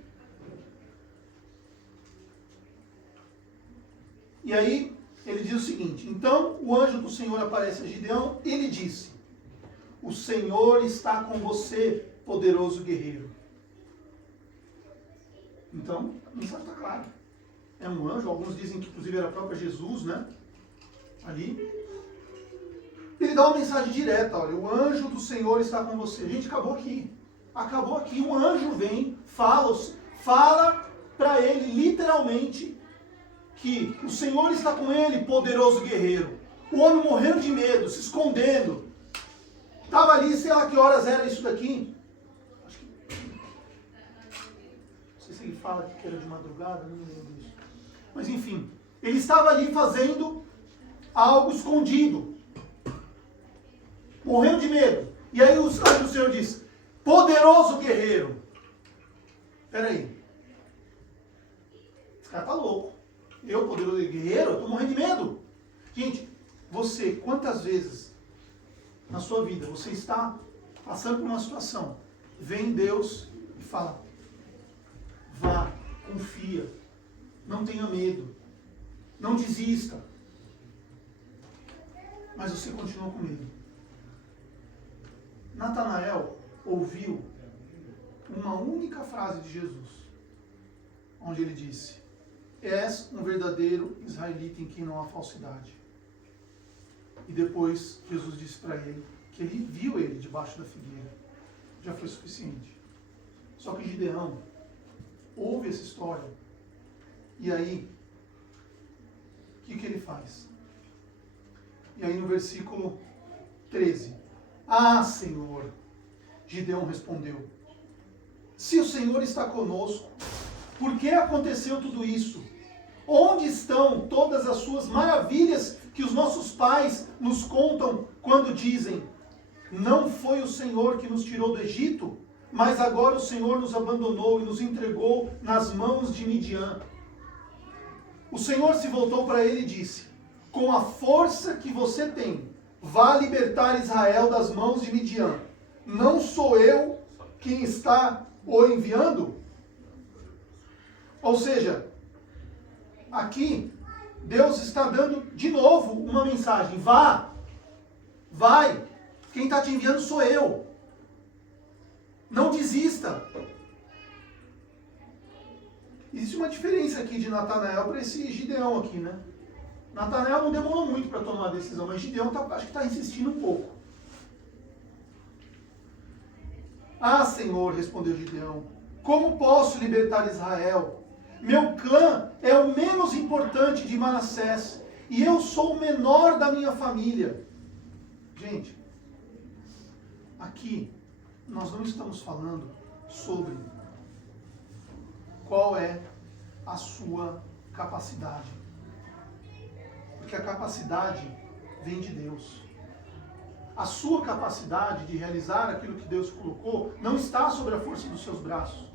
E aí ele diz o seguinte: então o anjo do Senhor aparece a Gideão e ele disse: o Senhor está com você, poderoso guerreiro. Então, a mensagem está clara. É um anjo, alguns dizem que inclusive era o próprio Jesus, né? Ali. Ele dá uma mensagem direta, olha, o anjo do Senhor está com você. Gente, acabou aqui. Acabou aqui. Um anjo vem, fala para ele, literalmente, que o Senhor está com ele, poderoso guerreiro. O homem morrendo de medo, se escondendo. Estava ali, sei lá que horas era isso daqui. Acho que... Não sei se ele fala que era de madrugada, não lembro disso. Mas enfim, ele estava ali fazendo algo escondido. Morrendo de medo. E aí o anjo do Senhor diz: poderoso guerreiro. Peraí. Esse cara tá louco. Eu, poderoso guerreiro, eu tô morrendo de medo. Gente, você, quantas vezes na sua vida você está passando por uma situação, vem Deus e fala: vá, confia, não tenha medo, não desista. Mas você continua com medo. Natanael ouviu uma única frase de Jesus, onde ele disse: és um verdadeiro israelita em quem não há falsidade. E depois Jesus disse para ele que ele viu ele debaixo da figueira. Já foi suficiente. Só que Gideão ouve essa história. E aí, o que ele faz? E aí no versículo 13. Ah, Senhor, Gideão respondeu: se o Senhor está conosco, por que aconteceu tudo isso? Onde estão todas as suas maravilhas que os nossos pais nos contam quando dizem: não foi o Senhor que nos tirou do Egito, mas agora o Senhor nos abandonou e nos entregou nas mãos de Midian. O Senhor se voltou para ele e disse: com a força que você tem, vá libertar Israel das mãos de Midian. Não sou eu quem está o enviando? Ou seja, aqui Deus está dando de novo uma mensagem. Vá, vai, quem está te enviando sou eu. Não desista. Existe uma diferença aqui de Natanael para esse Gideão aqui, né? Natanael não demorou muito para tomar a decisão, mas Gideão acho que está insistindo um pouco. Ah, Senhor, respondeu Gideão, como posso libertar Israel? Meu clã é o menos importante de Manassés, e eu sou o menor da minha família. Gente, aqui nós não estamos falando sobre qual é a sua capacidade. Porque a capacidade vem de Deus. A sua capacidade de realizar aquilo que Deus colocou não está sobre a força dos seus braços.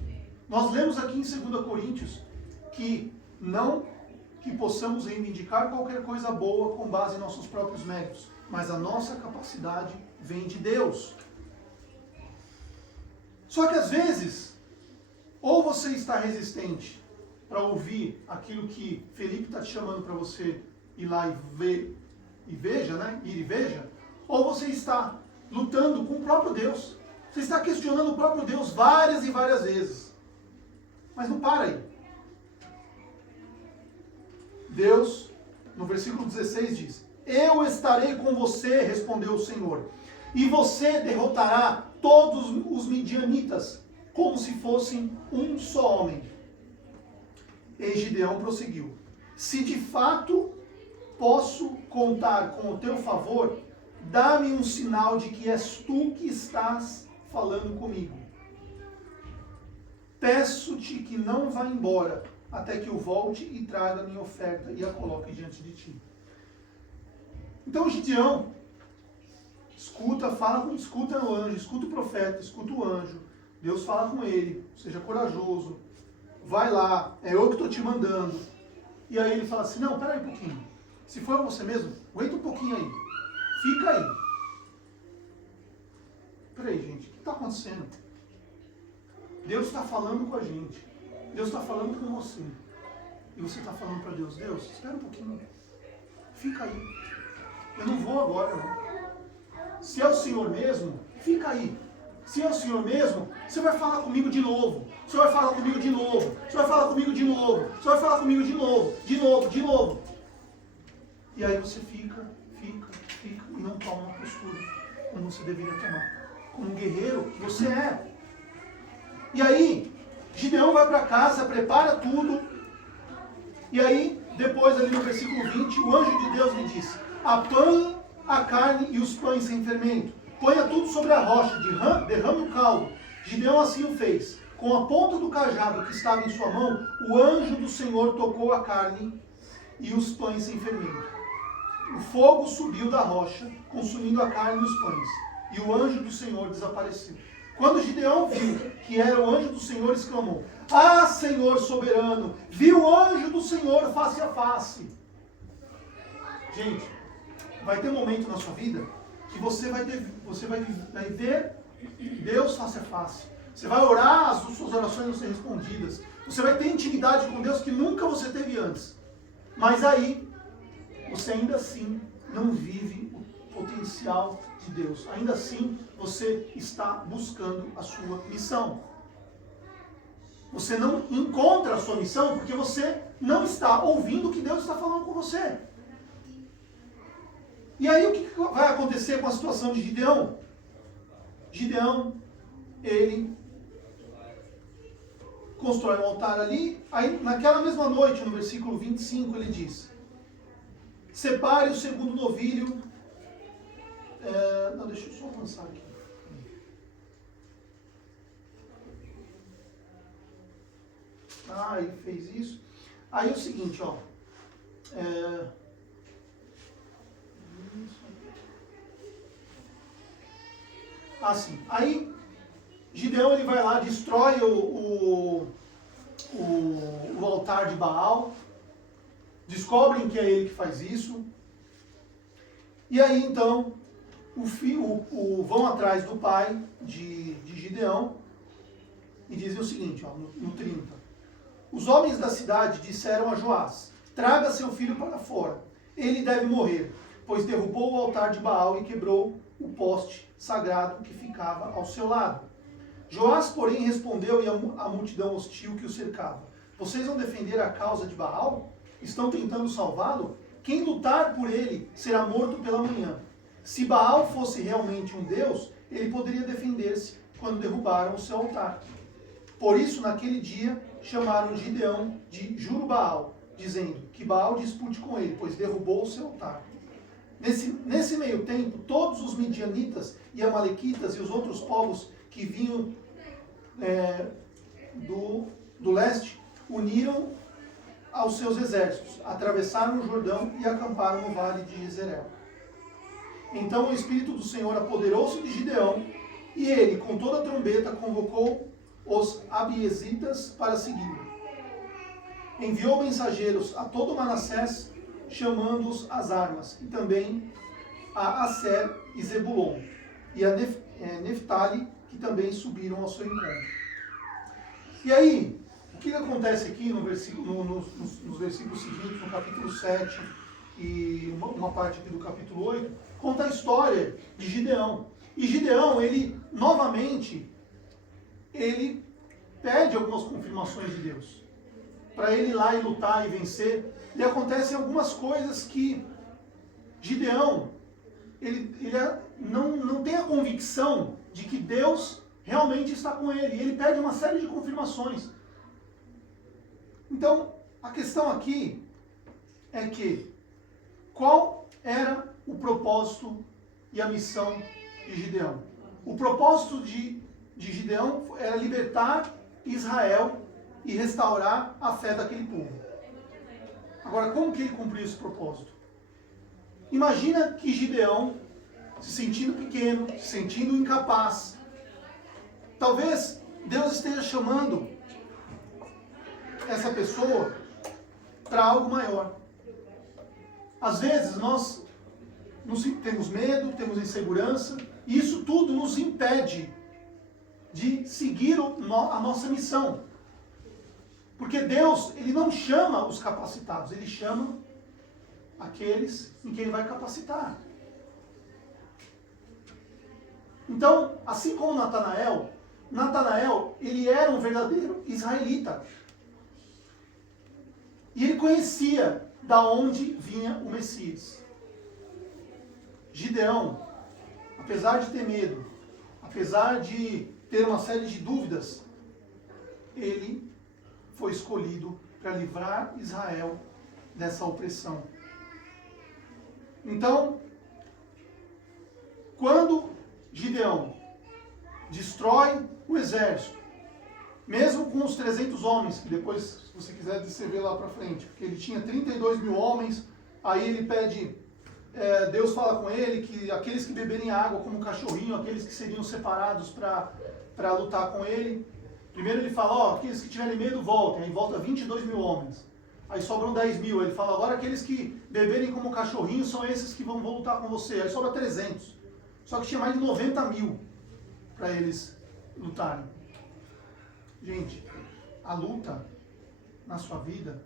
Nós lemos aqui em 2 Coríntios que não que possamos reivindicar qualquer coisa boa com base em nossos próprios méritos, mas a nossa capacidade vem de Deus. Só que às vezes, ou você está resistente para ouvir aquilo que Felipe está te chamando para você ir lá e veja, né? Ir e veja, ou você está lutando com o próprio Deus. Você está questionando o próprio Deus várias e várias vezes. Mas não para aí. Deus, no versículo 16 diz, eu estarei com você, respondeu o Senhor, e você derrotará todos os midianitas, como se fossem um só homem. E Gideão prosseguiu, se de fato posso contar com o teu favor, dá-me um sinal de que és tu que estás falando comigo. Peço-te que não vá embora, até que eu volte e traga minha oferta e a coloque diante de ti. Então Gideão escuta o anjo, escuta o profeta, escuta o anjo. Deus fala com ele, seja corajoso, vai lá, é eu que estou te mandando. E aí ele fala assim, não, peraí um pouquinho. Se for você mesmo, aguenta um pouquinho aí. Fica aí. Peraí, gente, o que está acontecendo? Deus está falando com a gente. Deus está falando com você. E você está falando para Deus, Deus, espera um pouquinho. Fica aí. Eu não vou agora, não. Se é o Senhor mesmo, fica aí. Se é o Senhor mesmo, você vai falar comigo de novo. Você vai falar comigo de novo. Você vai falar comigo de novo. Você vai falar comigo de novo. De novo. E aí você fica e não toma uma postura como você deveria tomar. Como um guerreiro que você é. E aí, Gideão vai para casa, prepara tudo. E aí, depois ali no versículo 20, o anjo de Deus lhe disse, apanhe a carne e os pães sem fermento. Ponha tudo sobre a rocha, derrame o caldo. Gideão assim o fez. Com a ponta do cajado que estava em sua mão, o anjo do Senhor tocou a carne e os pães sem fermento. O fogo subiu da rocha, consumindo a carne e os pães. E o anjo do Senhor desapareceu. Quando Gideão viu que era o anjo do Senhor, exclamou, ah, Senhor soberano, vi o anjo do Senhor face a face. Gente, vai ter um momento na sua vida que você vai ver Deus face a face. Você vai orar, as suas orações vão ser respondidas. Você vai ter intimidade com Deus que nunca você teve antes. Mas aí, você ainda assim não vive o potencial de Deus. Ainda assim, você está buscando a sua missão. Você não encontra a sua missão porque você não está ouvindo o que Deus está falando com você. E aí o que vai acontecer com a situação de Gideão? Gideão, ele constrói um altar ali, aí naquela mesma noite, no versículo 25, ele diz, separe o segundo novilho, não, deixa eu só avançar aqui. Ah, ele fez isso. Aí é o seguinte, ó. Assim, aí Gideão ele vai lá, destrói o altar de Baal, descobrem que é ele que faz isso, e aí então vão atrás do pai de Gideão e dizem o seguinte, ó, no 30, Os homens da cidade disseram a Joás: traga seu filho para fora. Ele deve morrer, pois derrubou o altar de Baal e quebrou o poste sagrado que ficava ao seu lado. Joás, porém, respondeu à multidão hostil que o cercava: vocês vão defender a causa de Baal? Estão tentando salvá-lo? Quem lutar por ele será morto pela manhã. Se Baal fosse realmente um deus, ele poderia defender-se quando derrubaram o seu altar. Por isso, naquele dia, chamaram Gideão de Juru-Baal, dizendo que Baal dispute com ele, pois derrubou o seu altar. Nesse meio tempo, todos os midianitas e amalequitas e os outros povos que vinham do leste uniram aos seus exércitos, atravessaram o Jordão e acamparam no vale de Jezreel. Então o Espírito do Senhor apoderou-se de Gideão, e ele, com toda a trombeta, convocou os abiesitas para segui-lo. Enviou mensageiros a todo Manassés, chamando-os às armas, e também a Asser e Zebulon, e a Neftali, que também subiram ao seu encontro. E aí, o que acontece aqui nos versículos seguintes, no capítulo 7 e uma parte aqui do capítulo 8, conta a história de Gideão. E Gideão, ele pede algumas confirmações de Deus, para ele ir lá e lutar e vencer. E acontecem algumas coisas que Gideão, ele não tem a convicção de que Deus realmente está com ele. E ele pede uma série de confirmações. Então, a questão aqui é que qual era o propósito e a missão de Gideão? O propósito de Gideão era libertar Israel e restaurar a fé daquele povo. Agora, como que ele cumpriu esse propósito? Imagina que Gideão, se sentindo pequeno, se sentindo incapaz, talvez Deus esteja chamando essa pessoa para algo maior. Às vezes nós temos medo, temos insegurança, e isso tudo nos impede de seguir a nossa missão. Porque Deus, ele não chama os capacitados, ele chama aqueles em quem ele vai capacitar. Então, assim como Natanael, ele era um verdadeiro israelita. E ele conhecia da onde vinha o Messias. Gideão, apesar de ter medo, apesar de ter uma série de dúvidas, ele foi escolhido para livrar Israel dessa opressão. Então, quando Gideão destrói o exército, mesmo com os 300 homens, que depois, se você quiser, você vê lá para frente, porque ele tinha 32 mil homens, aí ele pede, Deus fala com ele que aqueles que beberem água como cachorrinho, aqueles que seriam separados para lutar com ele, primeiro ele fala, aqueles que tiverem medo voltem, aí volta 22 mil homens, aí sobram 10 mil, ele fala, agora aqueles que beberem como cachorrinho são esses que vão lutar com você, aí sobra 300, só que tinha mais de 90 mil para eles lutarem. Gente, a luta na sua vida,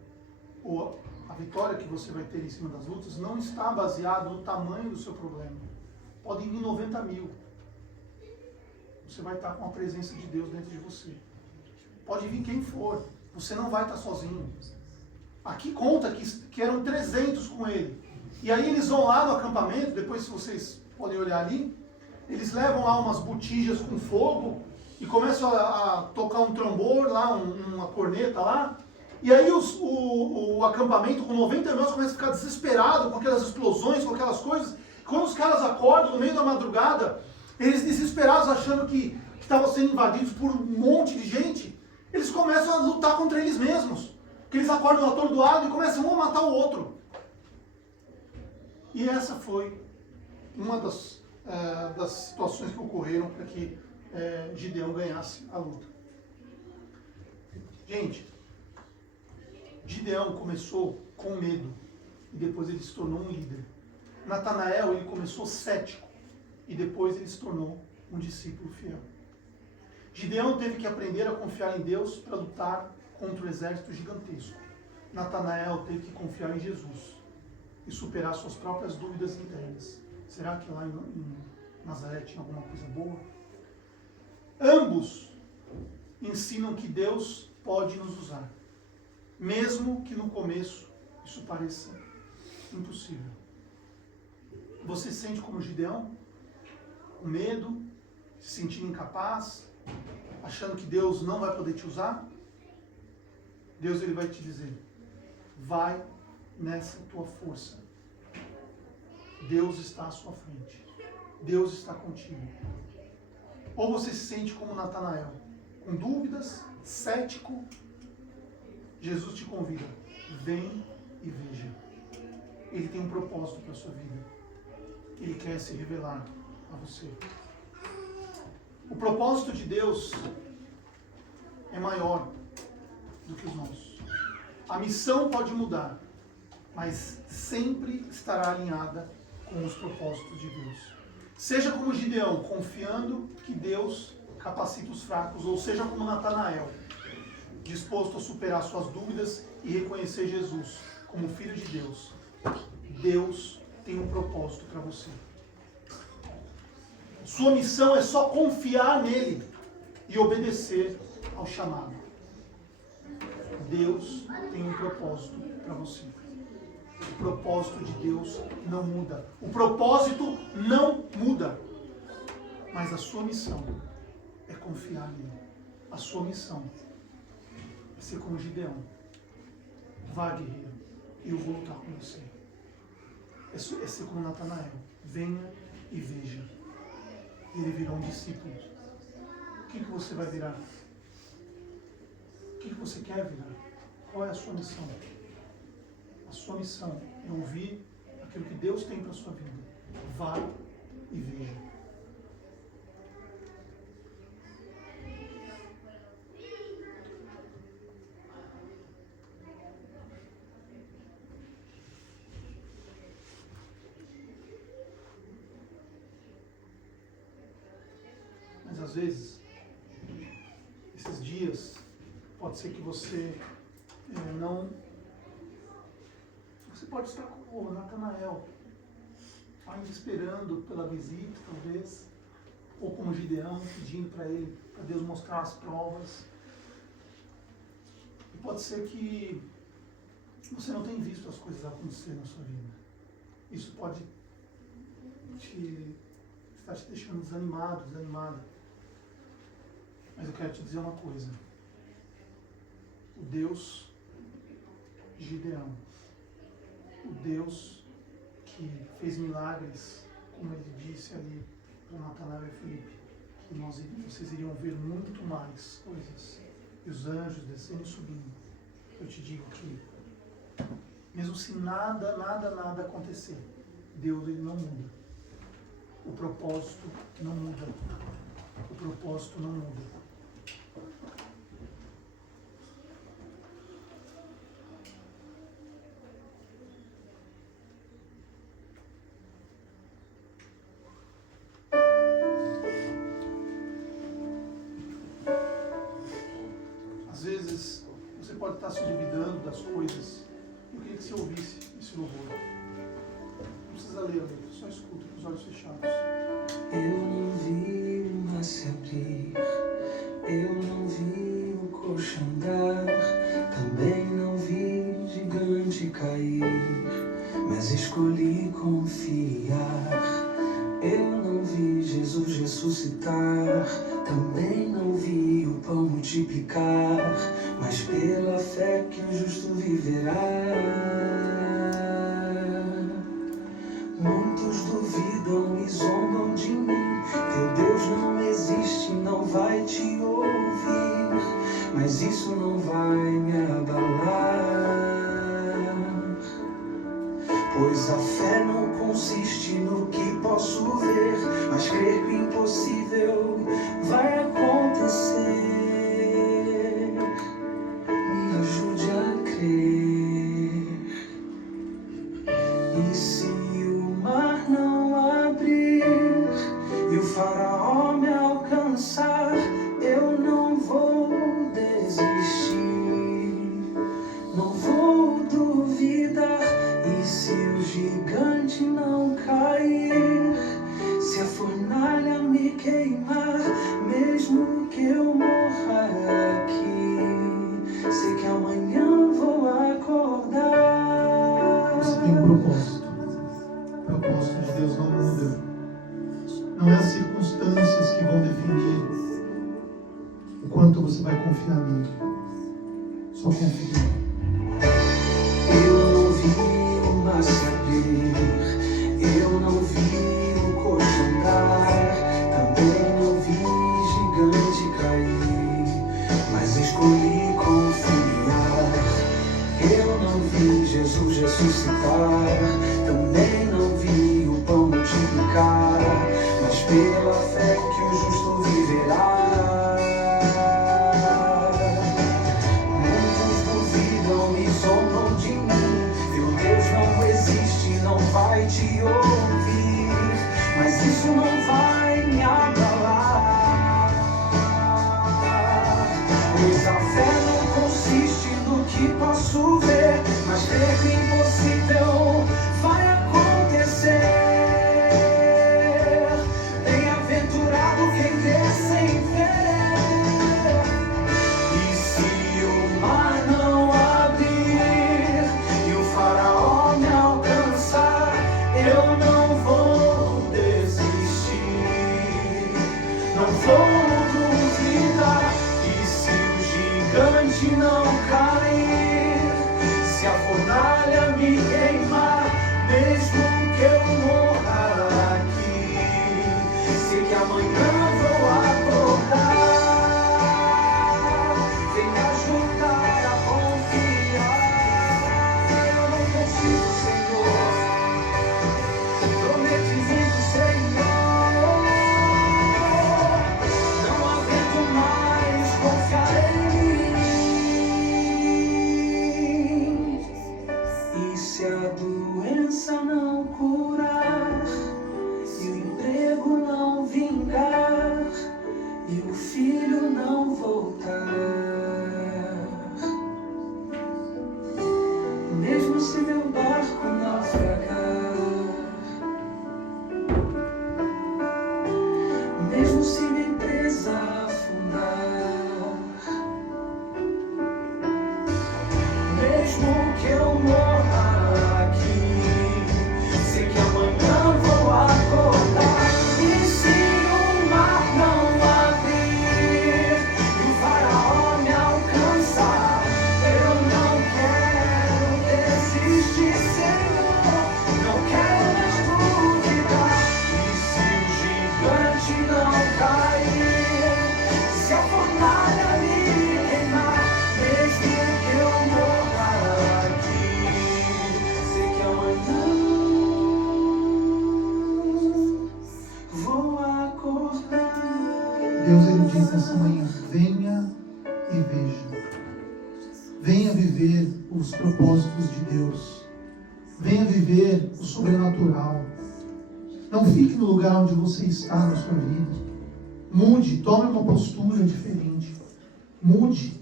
ou a vitória que você vai ter em cima das lutas, não está baseado no tamanho do seu problema. Podem vir 90 mil. Você vai estar com a presença de Deus dentro de você. Pode vir quem for. Você não vai estar sozinho. Aqui conta que eram 300 com ele. E aí eles vão lá no acampamento, depois se vocês podem olhar ali, eles levam lá umas botijas com fogo e começam a tocar um trombor lá, uma corneta lá. E aí o acampamento com 90 mil começa a ficar desesperado com aquelas explosões, com aquelas coisas. Quando os caras acordam no meio da madrugada, eles desesperados achando que estavam sendo invadidos por um monte de gente, eles começam a lutar contra eles mesmos. Porque eles acordam atordoados e começam um a matar o outro. E essa foi uma das situações que ocorreram para que Gideão ganhasse a luta. Gente, Gideão começou com medo e depois ele se tornou um líder. Natanael, ele começou cético e depois ele se tornou um discípulo fiel. Gideão teve que aprender a confiar em Deus para lutar contra um exército gigantesco. Natanael teve que confiar em Jesus e superar suas próprias dúvidas internas. Será que lá em Nazaré tinha alguma coisa boa? Ambos ensinam que Deus pode nos usar, mesmo que no começo isso pareça impossível. Você se sente como Gideão? Com medo? Se sentindo incapaz? Achando que Deus não vai poder te usar? Deus ele vai te dizer, vai nessa tua força. Deus está à sua frente. Deus está contigo. Ou você se sente como Natanael, com dúvidas, cético? Jesus te convida, vem e veja. Ele tem um propósito para a sua vida. Ele quer se revelar a você. O propósito de Deus é maior do que os nossos. A missão pode mudar, mas sempre estará alinhada com os propósitos de Deus. Seja como Gideão, confiando que Deus capacita os fracos, ou seja como Natanael, disposto a superar suas dúvidas e reconhecer Jesus como Filho de Deus. Deus tem um propósito para você. Sua missão é só confiar nele e obedecer ao chamado. Deus tem um propósito para você. O propósito de Deus não muda. O propósito não muda. Mas a sua missão é confiar nele. A sua missão é ser como Gideão. Vá, guerreiro, e eu vou lutar com você. É ser como Natanael. Venha e veja. Ele virou um discípulo. O que você vai virar? O que você quer virar? Qual é a sua missão? A sua missão é ouvir aquilo que Deus tem para a sua vida. Vá e veja. Mas às vezes, esses dias, pode ser que você não... Você pode estar como o Natanael, ainda esperando pela visita, talvez, ou como Gideão, pedindo para ele, para Deus mostrar as provas. E pode ser que você não tenha visto as coisas acontecer na sua vida. Isso pode estar te deixando desanimado, desanimada. Mas eu quero te dizer uma coisa. O Deus de Gideão, o Deus que fez milagres, como ele disse ali para Natanael e Felipe, que vocês iriam ver muito mais coisas, e os anjos descendo e subindo. Eu te digo que, mesmo se nada acontecer, Deus ele não muda. O propósito não muda. O propósito não muda. Às vezes, você pode estar se duvidando das coisas. Eu queria que você ouvisse esse louvor. Não precisa ler a letra, só escuta com os olhos fechados. Eu não vi o mar se abrir, eu não vi o coxo andar, também não vi gigante cair, mas escolhi confiar. Eu não vi Jesus ressuscitar, também não vi o pão multiplicar, mas pela fé que o justo viverá. Muitos duvidam e zombam de mim, teu Deus não existe, não vai te ouvir, mas isso não vai me abalar, pois a fé não consiste no que posso ver, mas crer que o impossível vai acontecer. Me ajude a crer. E se o mar não abrir e o faraó me alcançar, eu não vou desistir. enquanto você vai confiar nele. Só confia. Eu não vi o mar se abrir, eu não vi o coxo andar, também não vi gigante cair, mas escolhi confiar. Eu não vi Jesus ressuscitar, também não vi o pão multiplicar, mas pela fé que o justo viverá. Muitos duvidam e zombam de mim, meu Deus não existe, não vai te ouvir, mas isso não vai me abalar, pois a fé não consiste no que posso ver, mas crer que o impossível vai acontecer. Bem-aventurado quem crê sem ver. E se o mar não abrir e o faraó me alcançar, eu não vou desistir, não vou duvidar. E se o gigante não cair, se a fornalha me queimar, mesmo que eu morra aqui, sei que amanhã vou acordar. Vem me ajudar a confiar. Eu não consigo, Senhor, promete vindo, Senhor. Não aguento mais confiar em mim. E se a doença não curar, e o emprego não vingar, e o filho não voltar, mesmo se meu barco naufragar, mesmo se minha empresa afundar, mesmo que eu morra aqui, sei que amanhã vou acordar. E se o mar não abrir e o faraó me alcançar, eu não quero desistir, Senhor, não quero mais duvidar. E se o gigante não cair, se a fornalha me queimar, mesmo que eu morra aqui, sei que amanhã vou acordar. Deus, Ele diz nessa manhã: venha e veja. Venha viver os propósitos de Deus. Venha viver o sobrenatural. Não fique no lugar onde você está na sua vida. Mude, tome uma postura diferente. Mude,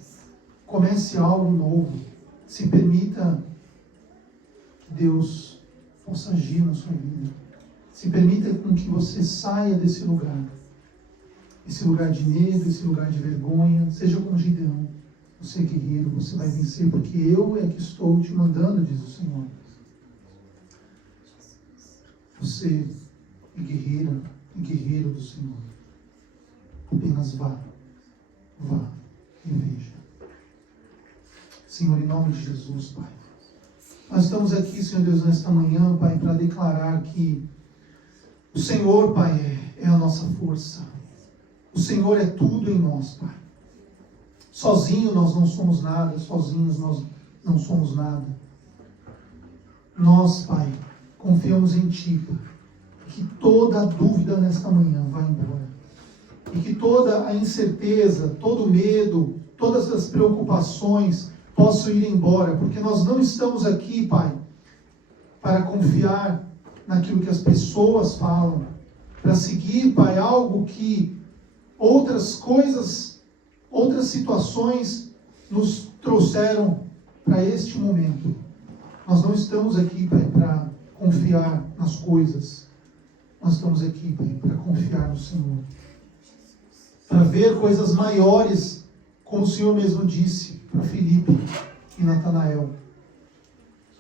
comece algo novo. Se permita que Deus possa agir na sua vida. Se permita com que você saia desse lugar. Esse lugar de medo, esse lugar de vergonha. Seja como Gideão. Você é guerreiro, você vai vencer, porque eu é que estou te mandando, diz o Senhor. Você é guerreira e guerreiro do Senhor. Apenas vá e veja. Senhor, em nome de Jesus, Pai. Nós estamos aqui, Senhor Deus, nesta manhã, Pai, para declarar que o Senhor, Pai, é a nossa força. O Senhor é tudo em nós, Pai. Sozinho nós não somos nada, sozinhos nós não somos nada. Nós, Pai, confiamos em Ti, Pai. Que toda a dúvida nesta manhã vá embora. E que toda a incerteza, todo o medo, todas as preocupações possam ir embora. Porque nós não estamos aqui, Pai, para confiar naquilo que as pessoas falam. Para seguir, Pai, algo que outras coisas, outras situações nos trouxeram para este momento. Nós não estamos aqui, Pai, para confiar nas coisas. Nós estamos aqui, Pai, para confiar no Senhor. Para ver coisas maiores, como o Senhor mesmo disse para Filipe e Natanael.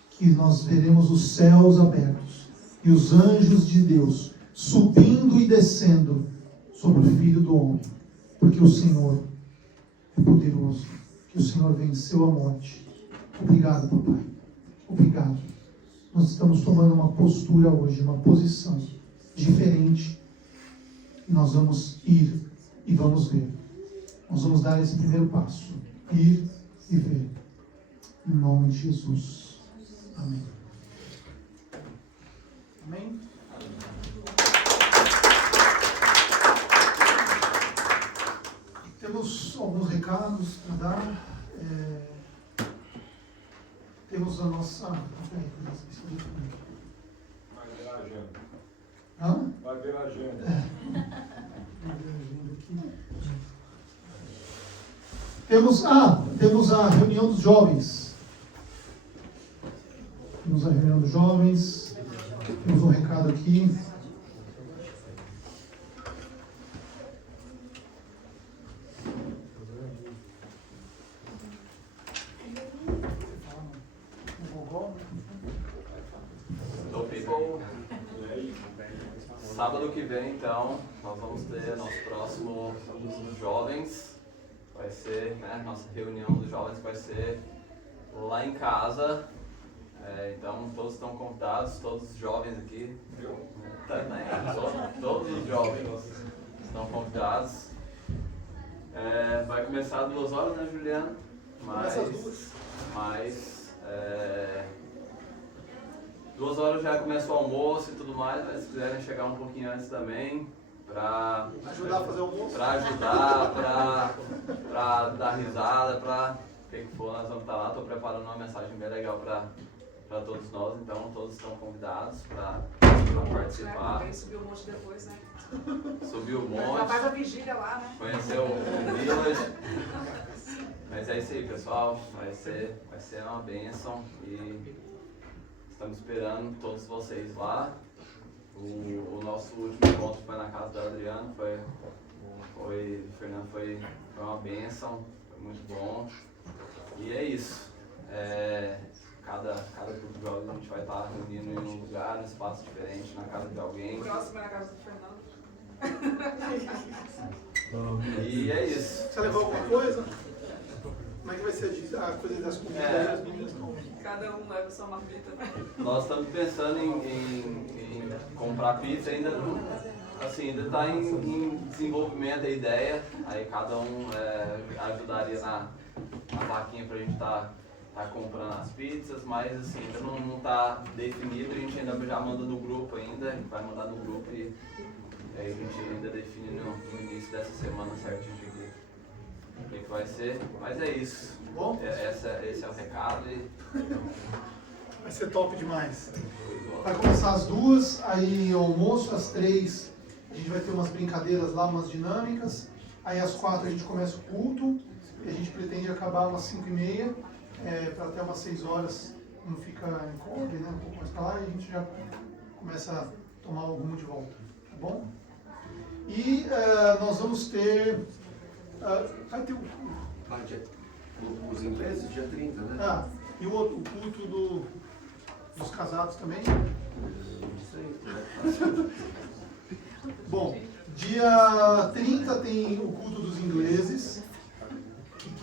Que nós veremos os céus abertos e os anjos de Deus subindo e descendo sobre o Filho do Homem. Porque o Senhor é poderoso, que o Senhor venceu a morte. Obrigado, papai. Obrigado. Nós estamos tomando uma postura hoje, uma posição diferente. Nós vamos ir e vamos ver. Nós vamos dar esse primeiro passo. Ir e ver. Em nome de Jesus. Amém. Amém? Temos alguns recados para dar. Temos a nossa... Vai ver a agenda. Hã? Vai ver a agenda. Temos a reunião dos jovens. Temos a reunião dos jovens. Temos um recado aqui. Sábado que vem, então, nós vamos ter nosso próximo dos jovens. Vai ser, né, nossa reunião dos jovens vai ser lá em casa. Então, todos estão convidados, todos os jovens aqui. Também, todos os jovens estão convidados. Vai começar às 2 horas, né, Juliana? Mas 2 horas já começa o almoço e tudo mais, mas se quiserem chegar um pouquinho antes também, para Ajudar a fazer o almoço? Para ajudar, para dar risada, para o que for, nós vamos estar lá. Estou preparando uma mensagem bem legal para todos nós, então todos estão convidados para participar. Subiu o monte depois, né? Subiu o Já monte, faz a vigília lá, né? conheceu o Village. Mas é isso aí, pessoal, vai ser uma bênção e estamos esperando todos vocês lá. O nosso último encontro foi na casa da Adriana, Fernando, foi uma bênção, foi muito bom. E é isso. Cada grupo de jovens a gente vai estar reunindo em um lugar, um espaço diferente, na casa de alguém. O próximo é na casa do Fernando. E é isso. Você levou alguma coisa? Como é que vai ser a coisa das comidas? As meninas comem? Cada um leva sua marmita, né? Nós estamos pensando em comprar pizza, ainda está em desenvolvimento a ideia, aí cada um ajudaria na vaquinha para a gente estar comprando as pizzas, mas assim, ainda não está definido, a gente ainda já manda no grupo ainda, a gente vai mandar no grupo e aí a gente ainda define no início dessa semana certinho o que vai ser, mas é isso. Bom? Esse é o recado e... Vai ser top demais. Vai começar às 2, aí o almoço às 3, a gente vai ter umas brincadeiras lá, umas dinâmicas. Aí às 4 a gente começa o culto, e a gente pretende acabar umas 5h30, para até umas 6 horas, não fica em cobre, né, um pouco mais para lá, e a gente já começa a tomar o rumo de volta, tá bom? E nós vamos ter... vai ter Os ingleses, dia 30, né? E o culto dos casados também? Bom, dia 30 tem o culto dos ingleses.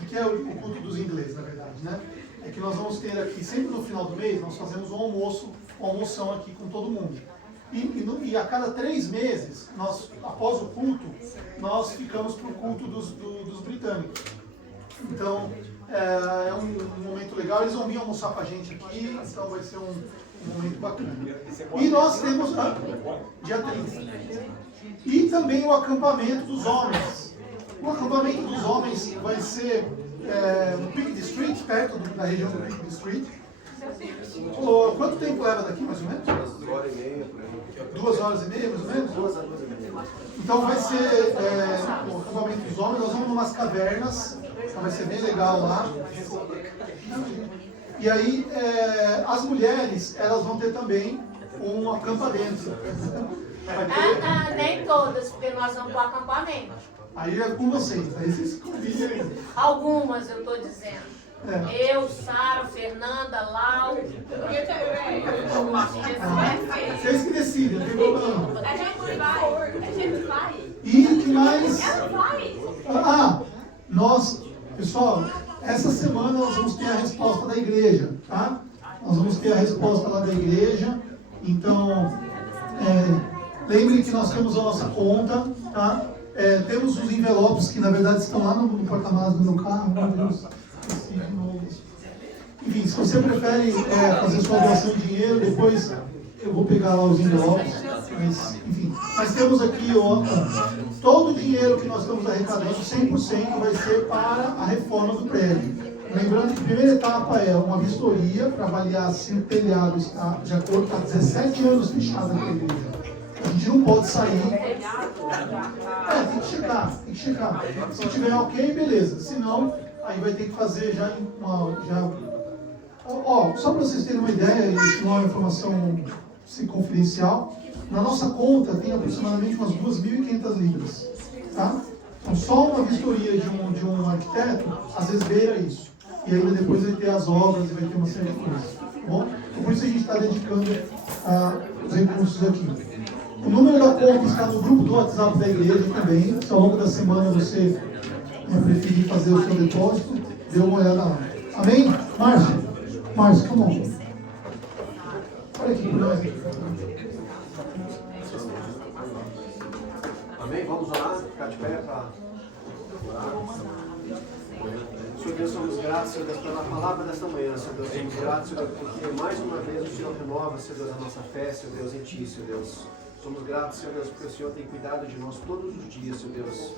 O que é o culto dos ingleses, na verdade, né? É que nós vamos ter aqui, sempre no final do mês, nós fazemos um almoço, uma almoção aqui com todo mundo. E a cada 3 meses, após o culto, nós ficamos para o culto dos britânicos. Então, é um momento legal, eles vão vir almoçar com a gente aqui, então vai ser um momento bacana. E nós temos dia 30. E também o acampamento dos homens. O acampamento dos homens vai ser no Peak District, perto da região do Peak District. Quanto tempo leva daqui, mais ou menos? 2h30, por aí. 2h30, mais ou menos? 2h30. Então vai ser o acampamento dos homens, nós vamos em umas cavernas, então vai ser bem legal lá. E aí as mulheres, elas vão ter também um acampamento. Nem todas, porque nós vamos para o acampamento. Aí é com vocês, aí vocês combinam. Algumas, eu estou dizendo. Eu, Sara, Fernanda, Lau. Vocês que decidem, não tem problema. A gente vai. E que mais? Ela vai. Nós Pessoal, essa semana nós vamos ter a resposta da igreja, tá? Nós vamos ter a resposta lá da igreja. Então, lembrem que nós temos a nossa conta, tá? Temos os envelopes que na verdade estão lá no porta-malas do meu carro. Meu Deus, esqueci de novo. Enfim, se você prefere fazer sua doação de dinheiro, depois eu vou pegar lá os envelopes. Mas, enfim, nós temos aqui todo o dinheiro que nós estamos arrecadando, 100% vai ser para a reforma do prédio. Lembrando que a primeira etapa é uma vistoria para avaliar se o telhado está de acordo com 17 anos fechado na igreja. A gente não pode sair. Tem que checar. Se tiver ok, beleza. Se não, aí vai ter que fazer só para vocês terem uma ideia, isso não é uma informação confidencial. Na nossa conta tem aproximadamente umas 2.500 libras. Tá? Então só uma vistoria de um arquiteto, às vezes beira isso. E ainda depois vai ter as obras e vai ter uma série de coisas. Tá bom? Então, por isso a gente está dedicando os recursos aqui. O número da conta está no grupo do WhatsApp da igreja também. Se ao longo da semana você preferir fazer o seu depósito, dê uma olhada lá. Amém? Márcio, come on. Olha aqui por nós. Amém? Vamos orar? Ficar de pé para orar. Senhor Deus, somos gratos, Senhor Deus, pela palavra desta manhã, Senhor Deus. Somos gratos, Senhor Deus, porque mais uma vez o Senhor renova, Senhor Deus, a nossa fé, Senhor Deus, em Ti, Senhor Deus. Somos gratos, Senhor Deus, porque o Senhor tem cuidado de nós todos os dias, Senhor Deus.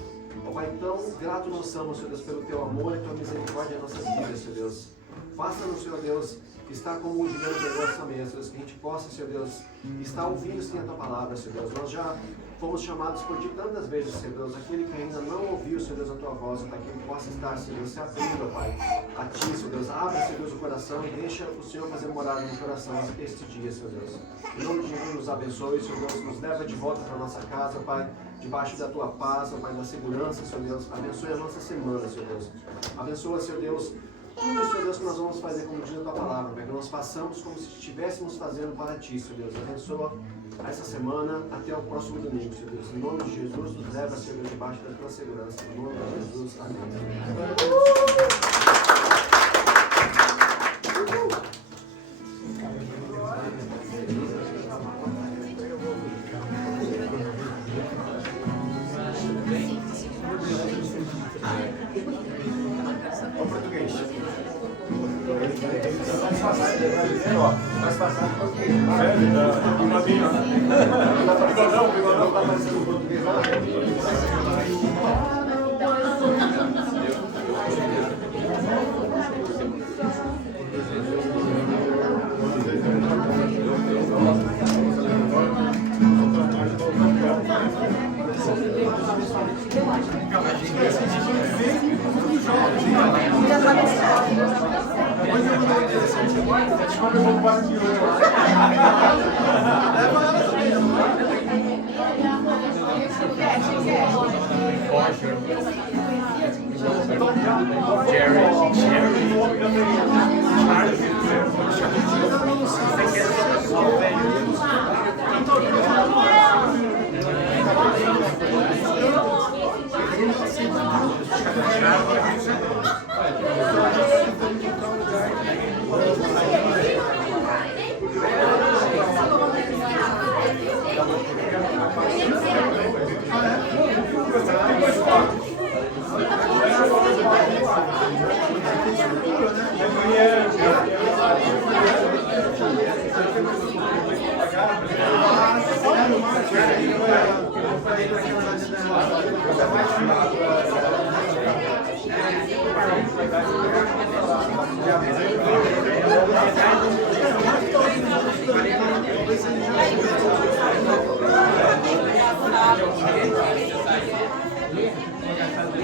Ó Pai, tão grato nós somos, Senhor Deus, pelo Teu amor e Tua misericórdia em nossas vidas, Senhor Deus. Faça-nos, Senhor Deus, estar como o gigante da nossa mesa, Senhor Deus, que a gente possa, Senhor Deus, estar ouvindo, sim, a Tua palavra, Senhor Deus. Nós já fomos chamados por Ti tantas vezes, Senhor Deus, aquele que ainda não ouviu, Senhor Deus, a Tua voz, para que ele possa estar, Senhor Deus, se abrindo, Pai, a Ti, Senhor Deus. Abra, Senhor Deus, o coração e deixa o Senhor fazer morada no coração este dia, Senhor Deus. Em nome de Jesus, nos abençoe, Senhor Deus, nos leva de volta para a nossa casa, Pai, debaixo da Tua paz, Pai, da segurança, Senhor Deus. Abençoe a nossa semana, Senhor Deus. Abençoa, Senhor Deus, tudo, Senhor Deus, que nós vamos fazer como diz a Tua palavra, Pai, que nós façamos como se estivéssemos fazendo para Ti, Senhor Deus. Abençoa essa semana até o próximo domingo, Senhor Deus. Em nome de Jesus, nos leva, Senhor Deus, debaixo da Tua segurança. Em nome de Jesus, amém. Jerry.